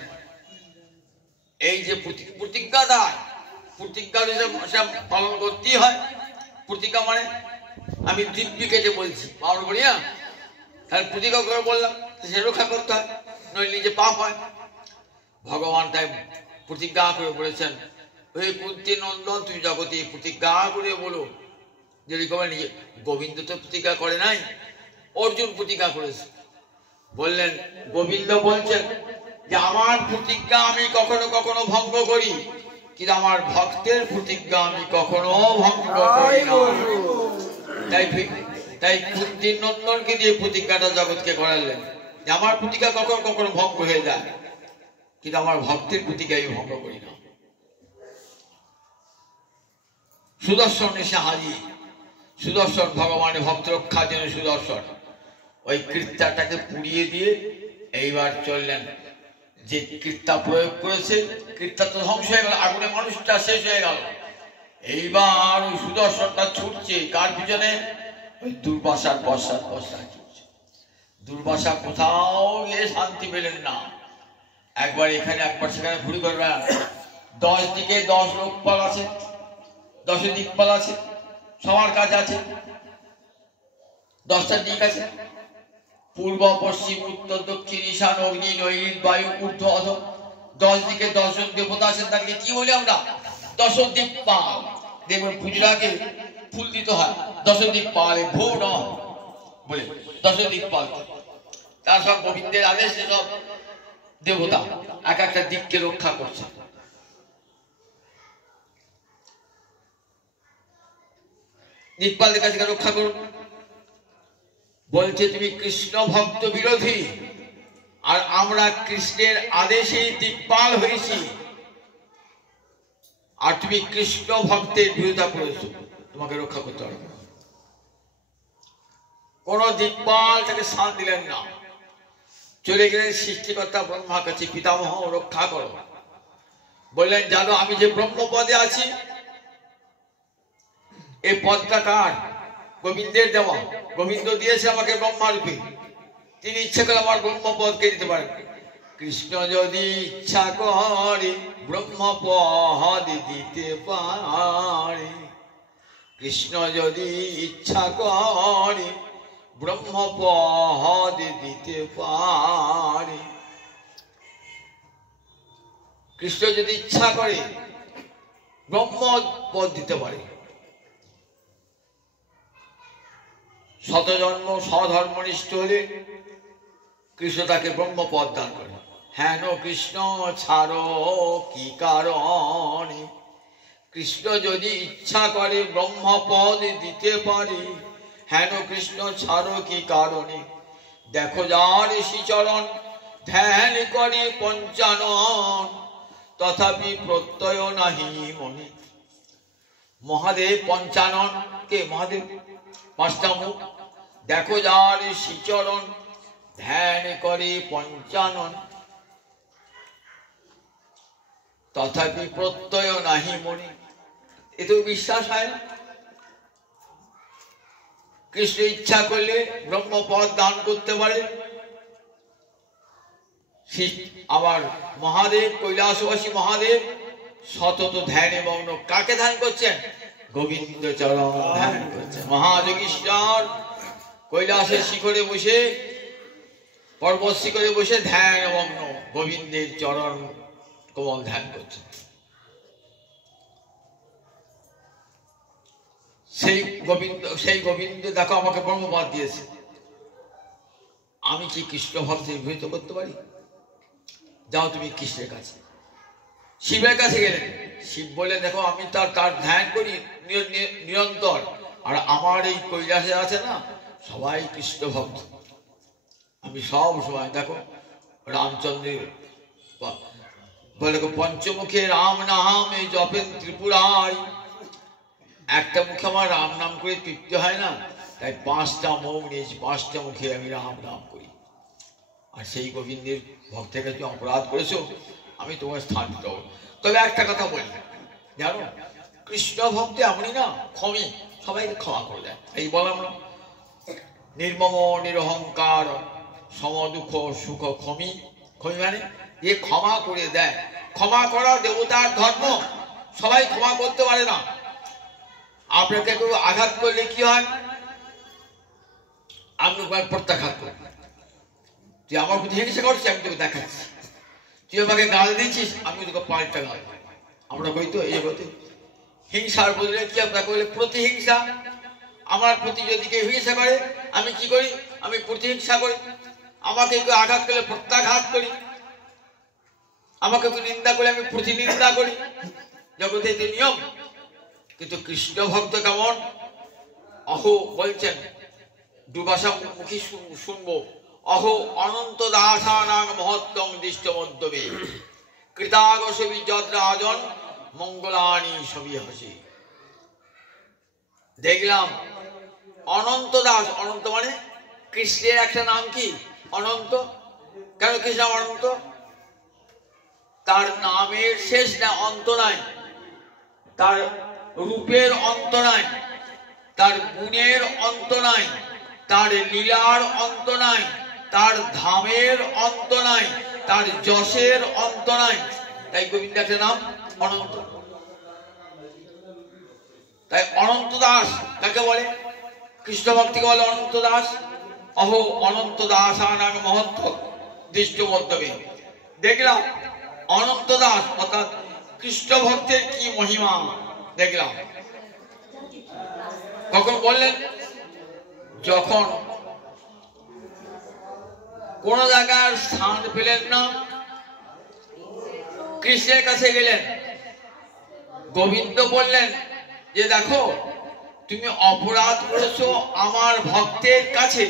এই যে প্রতিজ্ঞা দেয়, প্রতিজ্ঞা পালন করতেই হয়। প্রতিজ্ঞা মানে আমি দিব্যি কেটে বলছি, পালন করি না, তাহলে প্রতিজ্ঞা করে বললাম, সে রক্ষা করতে হয়, নইলে নিজে পাপ হয়। ভগবান তাই প্রতিজ্ঞা করে বলেছেন, হে কুন্তী নন্দন তুমি জগতে প্রতিজ্ঞা করে বলো। যদি কবে নিজে, গোবিন্দ তো প্রতিজ্ঞা করে নাই, অর্জুন প্রতিজ্ঞা করেছে। বললেন, গোবিন্দ বলছেন যে আমার প্রতিজ্ঞা আমি কখনো কখনো ভঙ্গ করি, কিন্তু আমার ভক্তের প্রতিজ্ঞা আমি কখনো ভঙ্গ করি না। তাই কুন্তীর নন্দনকে দিয়ে প্রতিজ্ঞাটা জগৎকে করালেন যে আমার প্রতিজ্ঞা কখনো কখনো ভঙ্গ হয়ে যায়। কিন্তু আমার ভক্তের প্রতিকে আমি ভঙ্গ করি না। সুদর্শন এসে হাজির। সুদর্শন ভগবানের ভক্ত রক্ষার জন্য সুদর্শন ওই কীর্তাটাকে পুড়িয়ে দিয়ে এইবার চললেন। যে কীর্তা প্রয়োগ করেছে, কীর্তা তো ধ্বংস হয়ে গেল, আগুনে মানুষটা শেষ হয়ে গেল। এইবার ওই সুদর্শনটা ছুটছে কার পিছনে? ওই দুর্বাসার পশ্চাৎ ছুটছে। দুর্বাসা কোথাও গিয়ে শান্তি পেলেন না। একবার এখানে একবার সেখানে ঘুরে করবেন। 10 দিকে 10 লোকপাল আছে, 10 দিকপাল আছে, সবার কাজ আছে, 10টা দিক আছে, পূর্ব পশ্চিম উত্তর দক্ষিণ ঈশান অগ্নি নৈরিত বায়ু ঊর্ধ্ব অধ। 10 দিকে 10 জন দেবতা আছেন, তাকে কি বলি আমরা? 10 দিকপাল। দেখবেন পুজোর আগে ফুল দিতে হয় 10 দিকপালে ভো ন বলে 10 দিকপাল। তার সব গোবিন্দের আদেশে সব দেবতা এক একটা দিককে রক্ষা করছে। দিকপালের কাছে রক্ষা করুন বলছে, তুমি কৃষ্ণ ভক্ত বিরোধী, আর আমরা কৃষ্ণের আদেশে দিকপাল হয়েছি, আর তুমি কৃষ্ণ ভক্তের বিরোধিতা করেছো, তোমাকে রক্ষা করতে হবে। কোন দিকপাল তাকে স্থান দিলেন না। চলে গেলেন সৃষ্টিকর্তা ব্রহ্মার কাছে, পিতামহ রক্ষা করো। বললেন, জানো আমি যে ব্রহ্মপদে আছি, এই পদটা কার? গোবিন্দের দেওয়া। গোবিন্দ দিয়েছে আমাকে ব্রহ্মারূপে, তিনি ইচ্ছা করে আমার ব্রহ্মপদকে দিতে পারেন। কৃষ্ণ যদি ইচ্ছা করে ব্রহ্মপদ দিতে পারে, কৃষ্ণ যদি ইচ্ছা করে ব্রহ্মপদ দিতে পারে। কৃষ্ণ যদি ইচ্ছা করে ব্রহ্মপদ দিতে পারে। শতজন্ম স্বধর্মনিষ্ঠ হলে কৃষ্ণ তাকে ব্রহ্মপদ দান করে। হেন কৃষ্ণ ছাড়ো কি কারণে, কৃষ্ণ যদি ইচ্ছা করে ব্রহ্মপদ দিতে পারে, হেন কৃষ্ণ ছাড়ো কি কারণে। দেখো যার শ্রীচরণ ধ্যান করে পঞ্চানন, তথাপি প্রত্যয় নাহি মনে। মহাদেব পঞ্চানন কে? মহাদেব 5টা মুখ। দেখো যার শ্রীচরণ ধ্যান করে পঞ্চানন, তথাপি প্রত্যয় নাহি মনে। এতেও বিশ্বাস হয় না। কৃষ্ণ ইচ্ছা করলে ব্রহ্মপদ দান করতে পারে। আবার মহাদেব, কৈলাসবাসী মহাদেব সতত ধ্যানে মগ্ন। কাকে ধ্যান করছেন? গোবিন্দ চরণ ধ্যান করছেন। মহাযোগীশ্বর কৈলাসের শিখরে বসে, পর্বত শিখরে বসে ধ্যান মগ্ন, গোবিন্দের চরণ কমল ধ্যান করছেন। সেই গোবিন্দ দেখো আমাকে ব্রহ্মপদ দিয়েছে, আমি কি কৃষ্ণ ভক্তি বিহিত করতে পারি? যাও তুমি কৃষ্ণের কাছে। শিবের কাছে গেলেন। শিব বললেন, দেখো আমি তার ধ্যান করি নিরন্তর, আর আমার এই কৈলাসে আছে না সবাই কৃষ্ণ ভক্ত, আমি সব সময় দেখো রামচন্দ্রের বলে পঞ্চমুখে রাম নাম এই জপেন ত্রিপুরায়। একটা মুখে আমার রাম নাম করে তৃপ্তি হয় না, তাই 5টা মুখ নিয়েছি, 5টা মুখে আমি রাম নাম করি। আর সেই গোবিন্দের ভক্তের কাছে অপরাধ করেছো, আমি তোমার স্থান দিতে হবে। তবে একটা কথা বলি, জানো কৃষ্ণ ভক্তি এমনই না, ক্ষমি, সবাইকে ক্ষমা করে দেয়। এই বললাম না, নির্মম নিরহংকার সম দুঃখ সুখ ক্ষমি। ক্ষমি মানে এ ক্ষমা করে দেয়। ক্ষমা করা দেবতার ধর্ম, সবাই ক্ষমা করতে পারে না। আপনাকে কেউ আঘাত করলে কি হয়? আপনি প্রত্যাঘাত করবেন। তুই আমার প্রতি হিংসা করছিস, আমি তোকে দেখাচ্ছি। তুই আমাকে গাল দিচ্ছিস, আমি তোকে পাল্টা গাল। আমরা বই তো এই হতে হিংসার বদলে কি আপনাকে বলে প্রতিহিংসা। আমার প্রতি যদি কেউ হিংসা করে, আমি কি করি? আমি প্রতিহিংসা করি। আমাকে কেউ আঘাত করলে প্রত্যাঘাত করি, আমাকে কেউ নিন্দা করলে আমি প্রতিনিন্দা করি। জগতে এতে নিয়ম। কিন্তু কৃষ্ণ ভক্ত কেমন? অহো বলছেন, দুর্বাসা মুখী শুনবো, অহো অনন্ত দাসানাং মহত্তম দৃষ্ট মধ্যবে। কৃতাগসবি যদ রাজন মঙ্গলানি সবই হসি। দেখলাম অনন্ত দাস, অনন্ত মানে কৃষ্ণের একটা নাম কি অনন্ত। কেন কৃষ্ণ অনন্ত? তার নামের শেষ না অন্ত নাই, তার রূপের অন্ত নাই, তার গুণের অন্ত নাই, তার লীলার অন্ত নাই, তার ধামের অন্ত নাই, তার যশের অন্ত নাই। তাই গোবিন্দ একটা নাম অনন্ত। তাই অনন্ত দাস কাকে বলে? কৃষ্ণ ভক্তিকে বলে অনন্ত দাস। অহো অনন্ত দাস আনাং মহত্ব দৃষ্ট মধ্যমে। দেখলাম অনন্ত দাস অর্থাৎ কৃষ্ণ ভক্তের কি মহিমা দেখলাম। কখন বললেন? যখন কোন জায়গার স্থান পেলেন না, কৃষ্ণের কাছে গেলেন। গোবিন্দ বললেন যে দেখো তুমি অপরাধ করেছো আমার ভক্তের কাছে,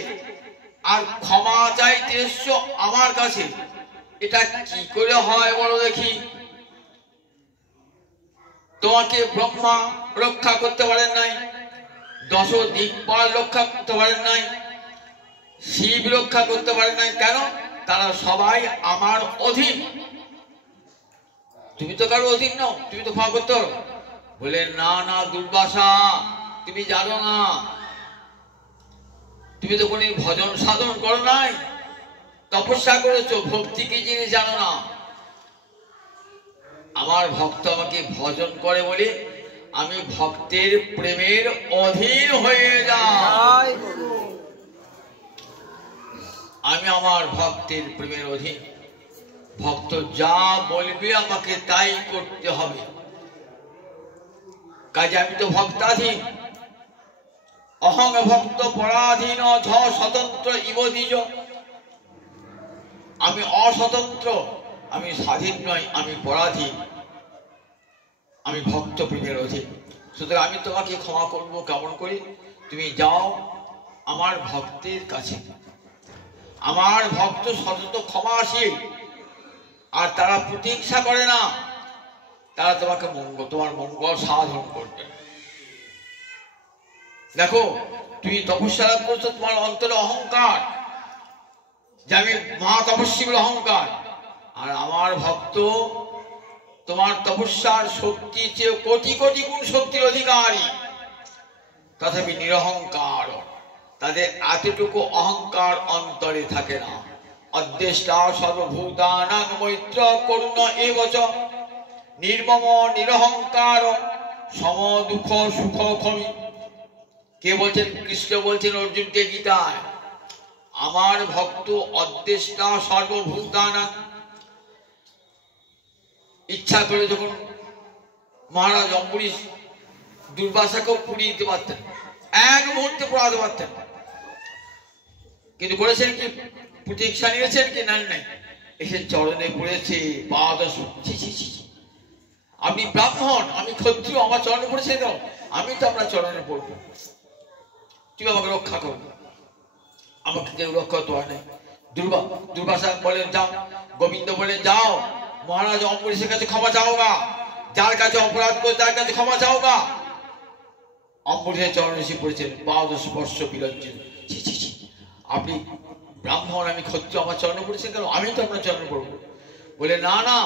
আর ক্ষমা চাইতে এসছো আমার কাছে। এটা কি করে হয় বলো দেখি? তোমাকে ব্রহ্মা রক্ষা করতে পারেন নাই, দশ দিকপাল রক্ষা করতে পারেন নাই, শিব রক্ষা করতে পারেন নাই। কেন? তারা সবাই আমার অধীন। তুমি তো কারো অধীন নও, তুমি তো ক্ষমা করতে পারো। বলে না না দুর্বাসা, তুমি জানো না, তুমি তো কোন ভজন সাধন করো নাই, তপস্যা করেছো, ভক্তি কি জিনিস জানো না। আমার ভক্ত আমাকে ভজন করে বলে আমি ভক্তের প্রেমের অধীন হয়ে যাই। আমি আমার ভক্তের প্রেমের অধীন। ভক্ত যা বলবে আমাকে তাই করতে হবে। কাজে আমি তো ভক্তাধীন। অহং ভক্ত পরাধীন ঝ স্বতন্ত্র ইব দ্বিজ। আমি অস্বতন্ত্র, আমি স্বাধীন নই, আমি পরাধীন, আমি ভক্ত প্রেমের অধীন। সুতরাং আমি তোমাকে ক্ষমা করবো কেমন করে? তুমি যাও আমার ভক্তের কাছে। আমার ভক্ত সতত ক্ষমাশীল, আর তারা প্রতীক্ষা করে না, তারা তোমাকে তোমার মঙ্গল সাধন করবে। দেখো তুমি তপস্যা করছো, তোমার অন্তরে অহংকার যে আমি মহা তপস্বী বলে অহংকার। আর আমার ভক্ত তোমার তপস্যার শক্তি চেয়ে কোটি কোটি গুণ শক্তির অধিকারী, তথাপি নিরহংকার। তাদের এতটুকু অহংকার অন্তরে থাকে না। অদ্দেষ্টা সর্বভূতানাং মৈত্র করুণ এবচ নির্মম নিরহংকার সম দুঃখ সুখ ক্ষমি। কে বলছেন? কৃষ্ণ বলছেন অর্জুনকে গীতায়, আমার ভক্ত অদ্দেষ্টা সর্বভূতানাং। ইচ্ছা করে যখন মহারাজ অম্বরীশ দুর্বাসাকেও পুড়িয়ে দিতে পারতেন, এক মুহূর্তে পোড়াতে পারতেন, কিন্তু করেছেন কি? প্রতীক্ষা নিয়েছেন কি? নেন নাই, এসে চরণে পড়েছে। আপনি ব্রাহ্মণ, আমি ক্ষত্রিয়, আমার চরণে পড়েছে দাও, আমি তো আপনার চরণে পড়বো, তুমি আমাকে রক্ষা করবো। আমাকে কেউ রক্ষা তো হয় নাই। দুর্বাসা বলেন যাও, গোবিন্দ বলেন যাও মহারাজ অম্বরীশের কাছে ক্ষমা চাও গা, যার কাছে অপরাধ করে তার কাছে ক্ষমা চাও গা। অম্বরীশের চরণে এসে পড়েছেন, পাদ স্পর্শ বিরঞ্জন। আপনি ব্রাহ্মণ, আমি ক্ষত্রিয়, আমার চরণে পড়েছেন কেন? আমি তো আপনার চরণে পড়বো। বলে না না,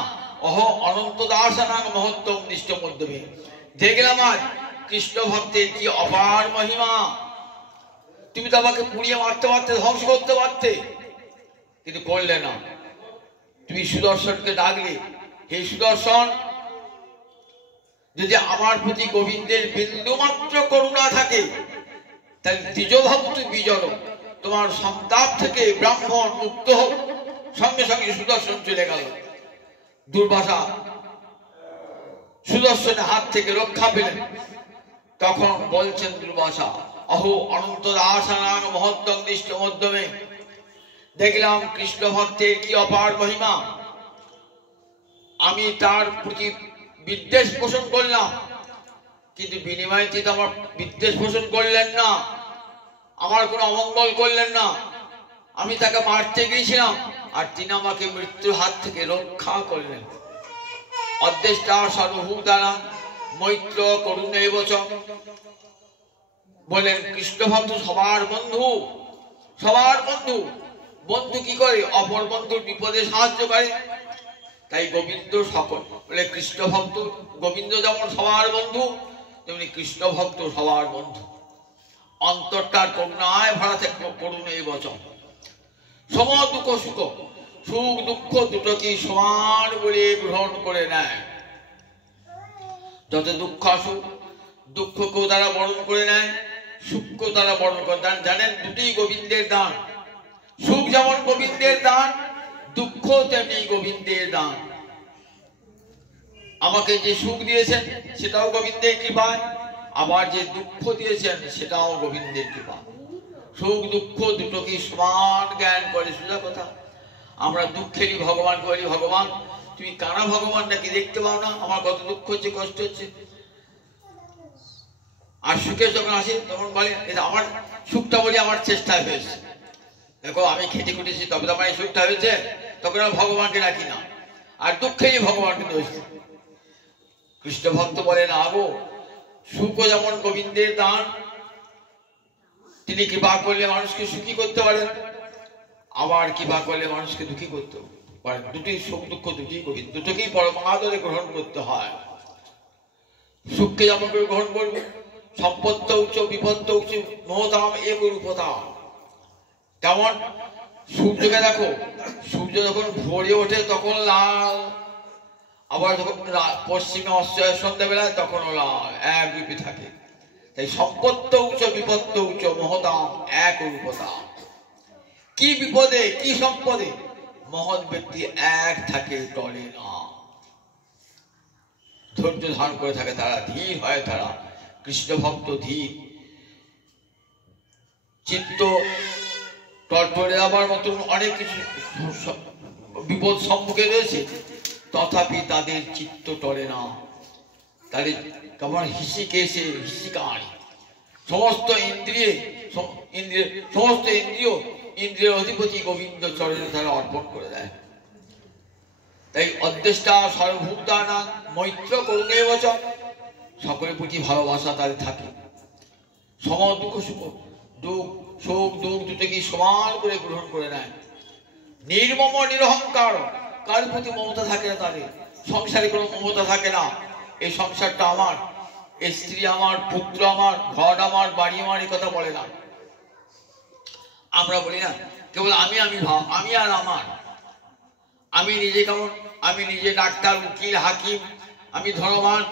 অহ অনন্ত দাস নাম মহত্তম নিষ্ঠ মধ্যমে। দেখলাম আজ কৃষ্ণ ভক্তের কি অপার মহিমা। তুমি তো আমাকে পুড়িয়ে মারতে পারতে, ধ্বংস করতে পারতে, কিন্তু করলে না। তুমি সুদর্শনকে ডাকলে, হে সুদর্শন, যদি আমার প্রতি গোবিন্দের বিন্দু মাত্র করুণা থাকে তাহলে দ্বিজভক্ত বিজয়, তোমার সন্তাপ থেকে ব্রাহ্মণ মুক্ত হোক। সঙ্গে সঙ্গে সুদর্শন চলে গেল। দুর্বাসা সুদর্শনের হাত থেকে রক্ষা পেলেন। তখন বলছেন দুর্বাসা, অহো অনন্ত দাসানাং মহত্তম নিষ্ঠ মধ্যমে। দেখলাম কৃষ্ণ ভক্তের কি অপার মহিমা। আমি তার প্রতি বিদ্বেষ পোষণ করলাম, কিন্তু বিনিময়ে তিনি আমার বিদ্বেষ পোষণ করলেন না, আমার কোনো অমঙ্গল করলেন না। আমি তাকে মারতে গিয়েছিলাম, আর তিনি আমাকে মৃত্যুর হাত থেকে রক্ষা করলেন। অদ্দেষ্টা সর্বভূতানাং মৈত্র করুণেব চ। বলেন কৃষ্ণ ভক্ত সবার বন্ধু, সবার বন্ধু। বন্ধু কি করে? অপর বন্ধুর বিপদে সাহায্য করে। তাই গোবিন্দ সকল বলে কৃষ্ণ ভক্ত, গোবিন্দ যেমন সবার বন্ধু তেমনি কৃষ্ণ ভক্ত সবার বন্ধু। অন্তরটার করুণায় ভরা থেকে করুণ এই বচন। সম দুঃখ সুখ, সুখ দুঃখ দুটোকে সমান বলে গ্রহণ করে নেয়। যত দুঃখ আসুক দুঃখকেও তারা বরণ করে নেয়, সুখকেও তারা বরণ করে দেন। জানেন দুটি গোবিন্দের দান। সুখ যেমন গোবিন্দের দান, দুঃখ তেমনি গোবিন্দের দান। আমাকে যে সুখ দিয়েছেন সেটাও গোবিন্দের কৃপায়, আবার যে দুঃখ দিয়েছেন সেটাও গোবিন্দের কৃপা। সুখ দুঃখ দুটোকে সমান জ্ঞান করে। সোজা কথা, আমরা দুঃখেরই ভগবান করি। ভগবান তুমি কানা ভগবান নাকি? দেখতে পাও না আমার কত দুঃখ হচ্ছে, কষ্ট হচ্ছে? আর সুখে যখন আসে তখন বলে এটা আমার সুখটা বলি আমার চেষ্টায় হয়েছে। দেখো আমি খেটে খুটেছি তবে তো আমার এই সুখটা হয়েছে, তখন আমি ভগবানকে রাখি না, আর দুঃখেই ভগবানকে দোষ দিই। কৃষ্ণ ভক্ত বলেন আগো সুখও যেমন গোবিন্দের দান, তিনি কৃপা করলে মানুষকে সুখী করতে পারেন, আবার কৃপা করলে মানুষকে দুঃখী করতে পারেন। দুটি সুখ দুঃখ দুটি গোবিন্দ, দুটোকেই পরমাদরে গ্রহণ করতে হয়। সুখকে যেমন করে গ্রহণ করবে, সম্পত্ত উচ্চ বিপত্ত উচ্চ মহতাম এক রূপতাম। তেমন সূর্যকে দেখো, সূর্য যখন ভোরে ওঠে তখন লাল, আবার যখন পশ্চিমে অস্ত হয় সন্ধ্যাবেলায় তখনও লাল, এক রূপে থাকে। তাই সম্পত্ত উচ্চ বিপত্ত উচ্চ মহতাম এক রূপতাম। কি বিপদে কি সম্পদে মহৎ ব্যক্তি এক থাকে, টলে না। ধৈর্য ধারণ করে থাকে তারা, ধীর হয় তারা। কৃষ্ণ ভক্ত ধীর। চিত্ত টলটলে যাবার মতন অনেক কিছু বিপদ সম্মুখে রয়েছে, তথাপি তাদের চিত্ত টলে না। তাদের কেমন হিসিকেশে হিসিকায় সমস্ত ইন্দ্রিয় ইন্দ্রিয়ের অধিপতি গোবিন্দ চরণে তারা অর্পণ করে দেয়। তাই অদ্দেষ্টা সর্বভূতানাং মৈত্র করুণেব চ। সকলের প্রতি ভালোবাসা তাদের থাকে। সম দুঃখ সুখ, সুখ দুঃখ দুটোকে সমান করে গ্রহণ করে নেয়। নির্মম নিরহংকার, কার প্রতি মমতা থাকে না তাদের। সংসারে কোনো মমতা থাকে না। এই সংসারটা আমার, এই স্ত্রী আমার, পুত্র আমার, ঘর আমার, বাড়ি আমার, এই কথা বলে না। আমরা বলি না কেবল আমি আমি ভাব, আমি আর আমার। আমি নিজে কেমন, আমি নিজে ডাক্তার, উকিল, হাকিম, আমি ধনবান,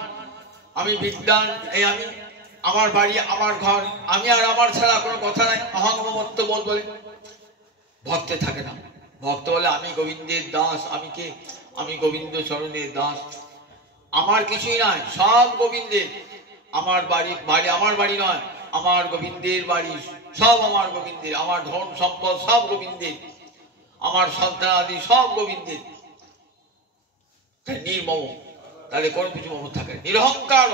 আমি বিদ্বান, এই আমি, আমার বাড়ি, আমার ঘর, আমি আর আমার ছাড়া কোনো কথা নাই। অহংমত্ব বোধ বলে ভক্তে থাকে না। ভক্ত বলে আমি গোবিন্দের দাস। আমি কে? আমি গোবিন্দ চরণের দাস। আমার কিছুই নয়, সব গোবিন্দের। আমার বাড়ি আমার বাড়ি নয়, আমার গোবিন্দের বাড়ি, সব আমার গোবিন্দের। আমার ধন সম্পদ সব গোবিন্দের, আমার সন্তান আদি সব গোবিন্দের। নির্মম, তাহলে কোনো কিছু মম থাকে। নিরহংকার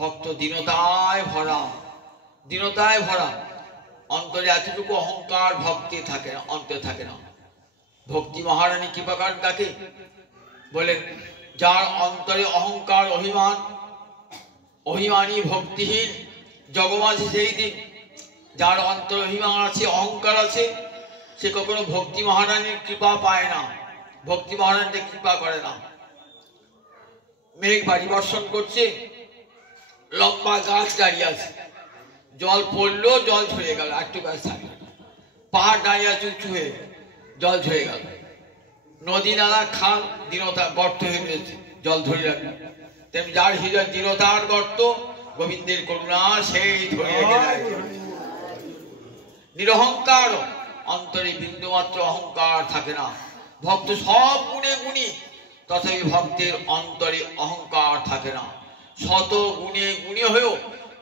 ভক্ত, দীনতায় ভরা, দীনতায় ভরা। অন্তরে এতটুকু অহংকার ভক্তি থাকে না, অন্তরে থাকে না। ভক্তি মহারানী কৃপাকার তাকে বলেন যার অন্তরে অহংকার অভিমান, অভিমানী ভক্তিহীন জগমাঝে সেই দিন। যার অন্তরে অভিমান আছে, অহংকার আছে, সে কখনো ভক্তি মহারানীর কৃপা পায় না, ভক্তি মহারানীকে কৃপা করে না। মেঘ বাড়ি বর্ষণ করছে, লম্বা গাছ দাঁড়িয়ে আছে, জল পড়লো, জল ঝরে গেল, একটু গাছ থাকলো। পাহাড় দাঁড়িয়ে আছে উঁচু হয়ে, জল ঝরে গেল। নদী নালা খাল দীনতা গর্ত হয়ে গেছে, জল ধরে রাখবে। তেমনি যার হৃদয় দীনতার গর্ত, গোবিন্দের করুণা সেই ধরিয়ে গেল। নিরহংকার, অন্তরে বিন্দুমাত্র অহংকার থাকে না। ভক্ত সব গুণে গুণী, তথাপি ভক্তের অন্তরে অহংকার থাকে না। শত গুণে গুণী হয়েও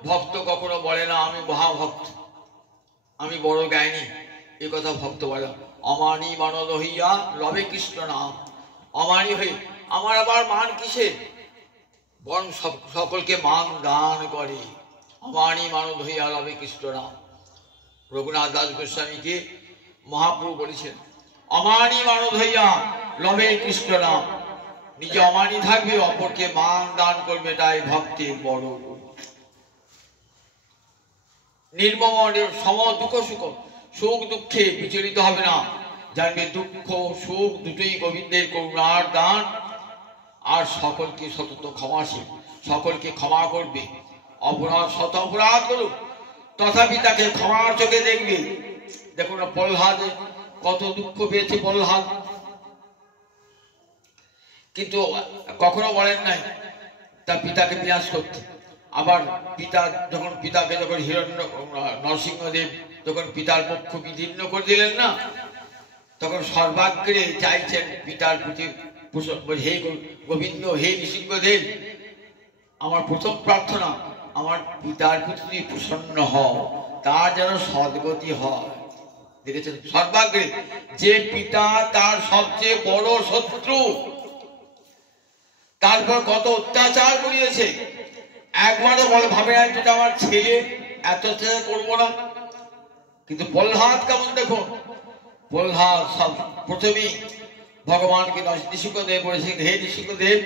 ভক্ত কখনো বলে না আমি মহাভক্ত, আমি বড় জ্ঞানী। এ কথা ভক্ত বলে। অমানি মানদ হইয়া লবে কৃষ্ণ নাম। অমানি হয়ে আমার আবার মান কিসে? বরং সকলকে মান দান করে। অমানি মানদ হইয়া লবে কৃষ্ণ নাম। রঘুনাথ দাস গোস্বামীকে মহাপ্রভু বলেছেন অমানি মানদ হইয়া লবে কৃষ্ণ নাম। নিজে অমানি থাকবে, অপরকে মান দান করবে, এটাই ভক্তির বড় গুণ। নির্মম সম দুঃখ সুখ, সুখ দুঃখে বিচলিত হবে না, জানবে দুঃখ সুখ দুটোই গোবিন্দের করুণার দান। আর সকলকে সতত ক্ষমাশীল, সকলকে ক্ষমা করবে, অপরাধ শত অপরাধ করুক তথাপি তাকে ক্ষমার চোখে দেখবে। দেখুন না প্রহ্লাদ কত দুঃখ পেয়েছে প্রহ্লাদ, কিন্তু কখনো বলেন নাই তার পিতাকে বিনাশ করতে। আবার পিতাকে যখন নরসিংহদেব যখন পিতার পক্ষ বিদীর্ণ করে দিলেন না, তখন সর্বাগ্রে চাইছেন পিতার প্রতি, হে গোবিন্দ, হে নৃসিংহদেব, আমার প্রথম প্রার্থনা আমার পিতার প্রতি প্রসন্ন হও, তার যেন সদ্গতি হয়। দেখেছেন সর্বাগ্রে, যে পিতা তার সবচেয়ে বড় শত্রু, তারপর কত অত্যাচার করিয়েছে, একবারও ভাবে না যেটা আমার ছেলে এত অত্যাচার করবো না। কিন্তু প্রহ্লাদ কেমন দেখুন, প্রহ্লাদ সব প্রথমেই ভগবানকে নৃসিংহদেব বলেছেন, হে নৃসিংহদেব,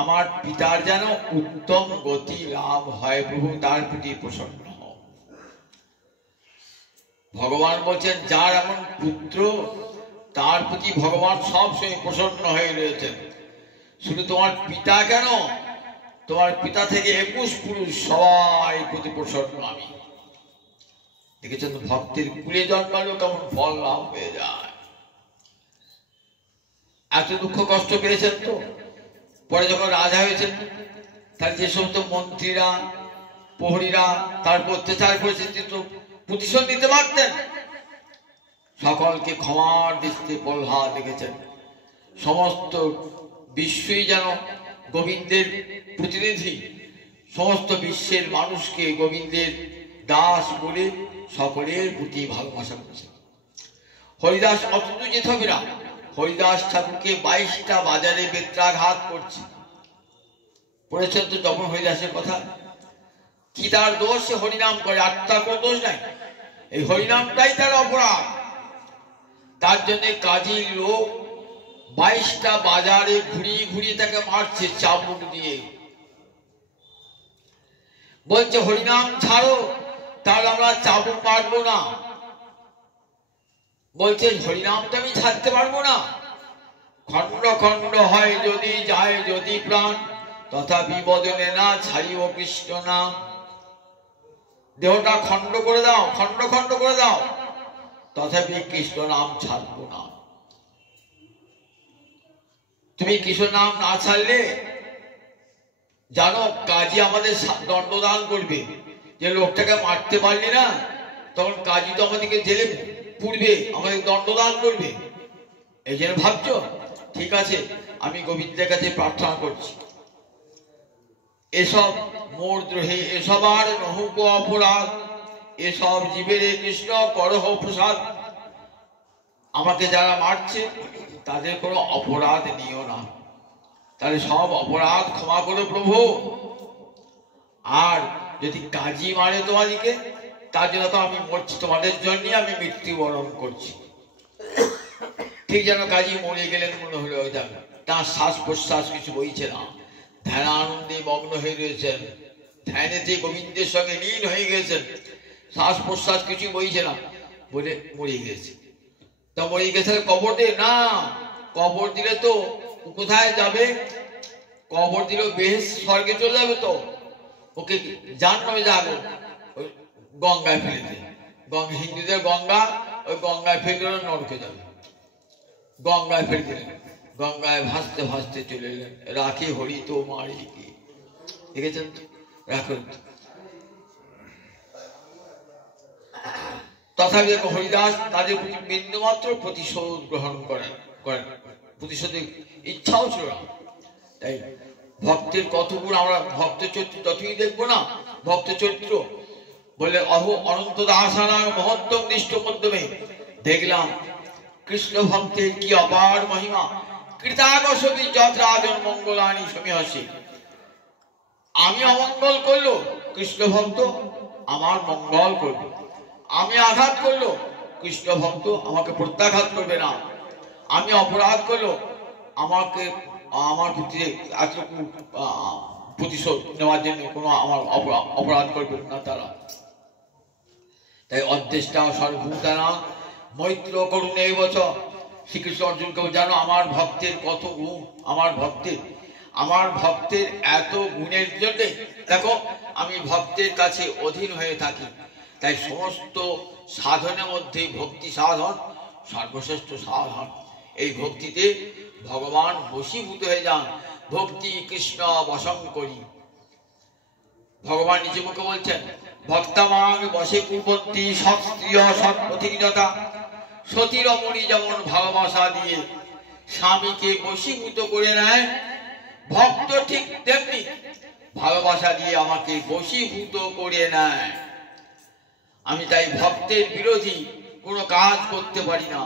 আমার পিতার যেন উত্তম গতি লাভ হয়, প্রভু তার প্রতি প্রসন্ন হও। ভগবান বলছেন যার এমন পুত্র তার প্রতি ভগবান সবসময় প্রসন্ন হয়ে রয়েছেন। শুধু তোমার পিতা কেন, তোমার পিতা থেকে 21 পুরুষ সবাই প্রতি প্রসন্ন আমি। দেখেছেন ভক্তের কুলে জন্মালেও কেমন ফল লাভ হয়ে যায়। এত দুঃখ কষ্ট পেয়েছেন তো, পরে যখন রাজা হয়েছেন তাহলে যে সমস্ত মন্ত্রীরা প্রহরীরা তার অত্যাচার করেছে তো প্রতিশোধ নিতে পারতেন। সকলকে ক্ষমার দৃষ্টিতে প্রহ্লাদ দেখেছেন, সমস্ত বিশ্বই যেন গোবিন্দের প্রতিনিধি, সমস্ত বিশ্বের মানুষকে গোবিন্দের দাস বলে সকলের প্রতি ভালোবাসা করেছেন। হরিদাস অত যেতে হবে না, হরিদাস ঠাকুরকে 22টা বাজারে বেত্রাঘাত করছে, পড়েছেন তো যখন হরিদাসের কথা, কি তার দোষ? সে হরিনাম করে, আর তার কোনো দোষ নাই, এই হরিনামটাই তার অপরাধ। তার জন্য কাজী লোক 22টা বাজারে ঘুরিয়ে ঘুরিয়ে তাকে মারছে চাবুক দিয়ে, বলছে হরিনাম ছাড়ো, তাহলে আমরা চাবুক মারবো না। বলছে হরিনামটা আমি ছাড়তে পারবো না, খণ্ড খণ্ড হয় যদি যায় যদি প্রাণ, তথাপি বদলে না ছাড়িব কৃষ্ণ নাম। দেহটা খণ্ড করে দাও, খণ্ড খণ্ড করে দাও, তথাপি কৃষ্ণ নাম ছাড়বো না। তুমি কৃষ্ণ নাম না ছাড়লে জানো কাজী আমাদের দণ্ডদান করবে, যে লোকটাকে মারতে পারলি না, তখন কাজী তো আমাদেরকে জেলে পুড়বে, আমাদের দণ্ডদান করবে। এই জন্য ভাবছো, ঠিক আছে আমি গোবিন্দের কাছে প্রার্থনা করছি, এসব মোর দ্রোহে এসব আর নহুক অপরাধ, এসব জীবের কৃষ্ণ করহ প্রসাদ। আমাকে যারা মারছে তাদের কোনো অপরাধ নিও না, তাহলে সব অপরাধ ক্ষমা করো প্রভু। আর যদি কাজী মারে তোমাদেরকে, তার জন্য তো আমি মরছি, তোমাদের জন্য আমি মৃত্যুবরণ করছি। ঠিক যেন কাজী মরে গেলেন মনে হলো, তার শ্বাস প্রশ্বাস কিছু বইছে না, ধ্যানানন্দে মগ্ন হয়ে রয়েছেন, ধ্যানেতে গোবিন্দের সঙ্গে লীন হয়ে গেছেন, শ্বাস প্রশ্বাস কিছু বইছে না বলে মরে গেছে। তা মরে গেছে কবর দে না, কবর দিলে তো কোথায় যাবে? কবর দিলেও বেহেশ স্বর্গে চলে যাবে, তো ওকে জাহান্নামে যাবে, ওই গঙ্গায় ফেলে দিয়ে, হিন্দুদের গঙ্গা, ওই গঙ্গায় ফেলে দিলে নরকে যাবে, গঙ্গায় ফেলে দিলেন, গঙ্গায় ভাসতে ভাসতে চলে এলেন, রাখি হরি তো মারি কি। দেখেছেন তো, রাখুন। তথাপি হরিদাস তাদের প্রতি বিন্দুমাত্র প্রতিশোধ গ্রহণ করেন, প্রতিশোধের ইচ্ছাও ছিল না। তাই ভক্তের কত গুণ আমরা ভক্ত চরিত্র যতই দেখবো না, ভক্ত চরিত্র বলে অহ অনন্ত দাসানার মহত্তম দৃষ্ট মধ্যমে দেখলাম কৃষ্ণ ভক্তের কি অপার মহিমা। কৃতাগসবি যৎরাজন মঙ্গলানি সমীহসি, আমি অমঙ্গল করলো কৃষ্ণ ভক্ত আমার মঙ্গল করবে, আমি আঘাত করলো কৃষ্ণ ভক্ত আমাকে প্রত্যাঘাত করবে না, আমি অপরাধ করলো আমাকে আমার ভিত্তিতে এতটুকু প্রতিশোধ নেওয়ার জন্য কোনো আমার অপরাধ করবেন না তারা। তাই অদ্দেষ্টা সর্বভূতানাং মৈত্র করুন এই বছর শ্রীকৃষ্ণ অর্জুনকেও জানো আমার ভক্তের কত গুণ, আমার ভক্তের এত গুণের জন্য দেখো আমি ভক্তের কাছে অধীন হয়ে থাকি। তাই সমস্ত সাধনের মধ্যে ভক্তি সাধন সর্বশ্রেষ্ঠ সাধন। এই ভক্তিতে ভগবান বশীভূত হয়ে যান। ভক্তি কৃষ্ণ বশং করি। ভগবান নিজে মুখে বলছেন ভক্তামাং বশে কুর্বন্তি সৎস্ত্রিয় সৎপথিকযথা। সতী রমণী যেমন ভালোবাসা দিয়ে স্বামীকে বশীভূত করে নেয়, ভক্ত ঠিক তেমনি ভালোবাসা দিয়ে আমাকে বশীভূত করে নেয়। আমি তাই ভক্তের বিরোধী কোনো কাজ করতে পারি না।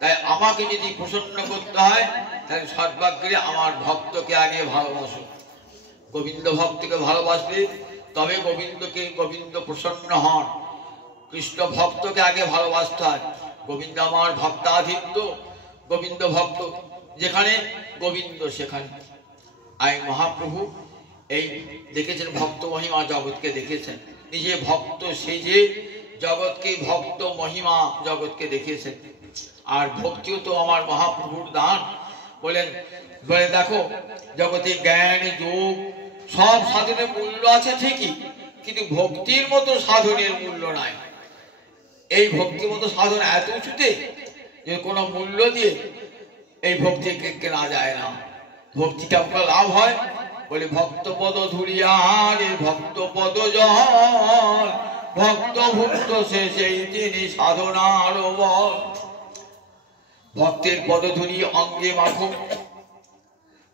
তাই আমাকে যদি প্রসন্ন করতে হয় তাহলে সর্বাগ্রে আমার ভক্তকে আগে ভালোবাসো। গোবিন্দ ভক্তকে ভালোবাসলে তবে গোবিন্দ প্রসন্ন হন। কৃষ্ণ ভক্তকে আগে ভালোবাসতে হয়। গোবিন্দ আমার ভক্তাধীন, গোবিন্দ ভক্ত যেখানে গোবিন্দ সেখানে। আই মহাপ্রভু এই দেখেছেন ভক্ত মহিমা, জগৎকে দেখেছেন। নিজে ভক্ত সেজে জগৎকে ভক্ত মহিমা জগৎকে দেখিয়েছেন। আর ভক্তিও তো আমার মহাপ্রভুর দান। বলে দেখো জগতে জ্ঞান যোগ সব সাধনের মূল্য আছে ঠিকই, কিন্তু ভক্তির মতো সাধনের মূল্য নাই। এই ভক্তির মতো সাধন এত উঁচুতে যে কোনো মূল্য দিয়ে এই ভক্তিকে কেনা যায় না। ভক্তিটা আপনার লাভ হয় বলে ভক্ত পদ ধুরিয়ারে ভক্ত পদ জল ভক্ত ভুক্ত সে সেই তিনি সাধনার বল। ভক্তের পদধূলি অঙ্গে মাখো,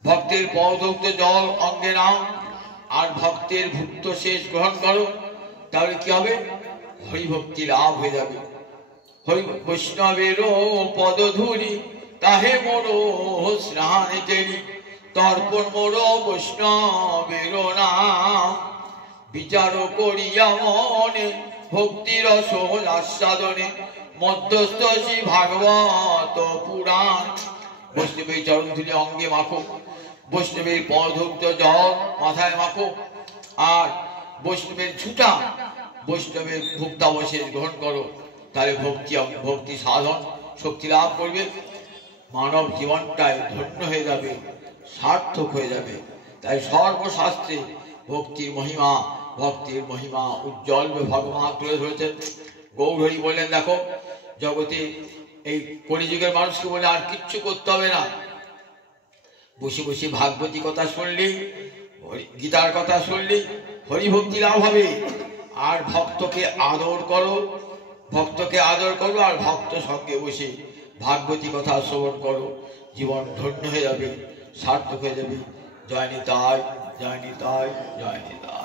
ভক্তের পদধূক্ত জল অঙ্গে নাও, আর ভক্তের ভুক্ত শেষ গ্রহণ করো। তাহলে কি হবে? হরিভক্তি লাভ হয়ে যাবে। হরি বৈষ্ণবেরও পদধূলি তাহে মোড়ো স্নান কেরি, তর্পণ মোড়ো বৈষ্ণবেরও নাম। বিচার করিয়া মনে ভক্তির রস আস্বাদনে মধ্যস্থ শ্রী ভাগবত পুরাণ। বৈষ্ণবের চরণধূলি অঙ্গে মাখো, বৈষ্ণবের পদধূক্ত জল মাথায় মাখো, আর বৈষ্ণবের ছুটা বৈষ্ণবের ভুক্তাবশেষ গ্রহণ করো। তাহলে ভক্তি সাধন শক্তি লাভ করবে। মানব জীবনটাই ধন্য হয়ে যাবে, সার্থক হয়ে যাবে। তাই সর্বশাস্ত্রে ভক্তির মহিমা উজ্জ্বল ভগবান তুলে ধরেছেন। গৌরহরি বললেন দেখো জগতে এই কলিযুগের মানুষকে বলে আর কিচ্ছু করতে হবে না, বসে বসে ভাগবতী কথা শুনলি, গীতার কথা শুনলি, হরিভক্তি লাভ হবে। আর ভক্তকে আদর করো, আর ভক্ত সঙ্গে বসে ভাগবতী কথা শ্রবণ করো। জীবন ধন্য হয়ে যাবে, সার্থক হয়ে যাবে। জয় নিতাই, জয় নিতাই, জয় নিতাই।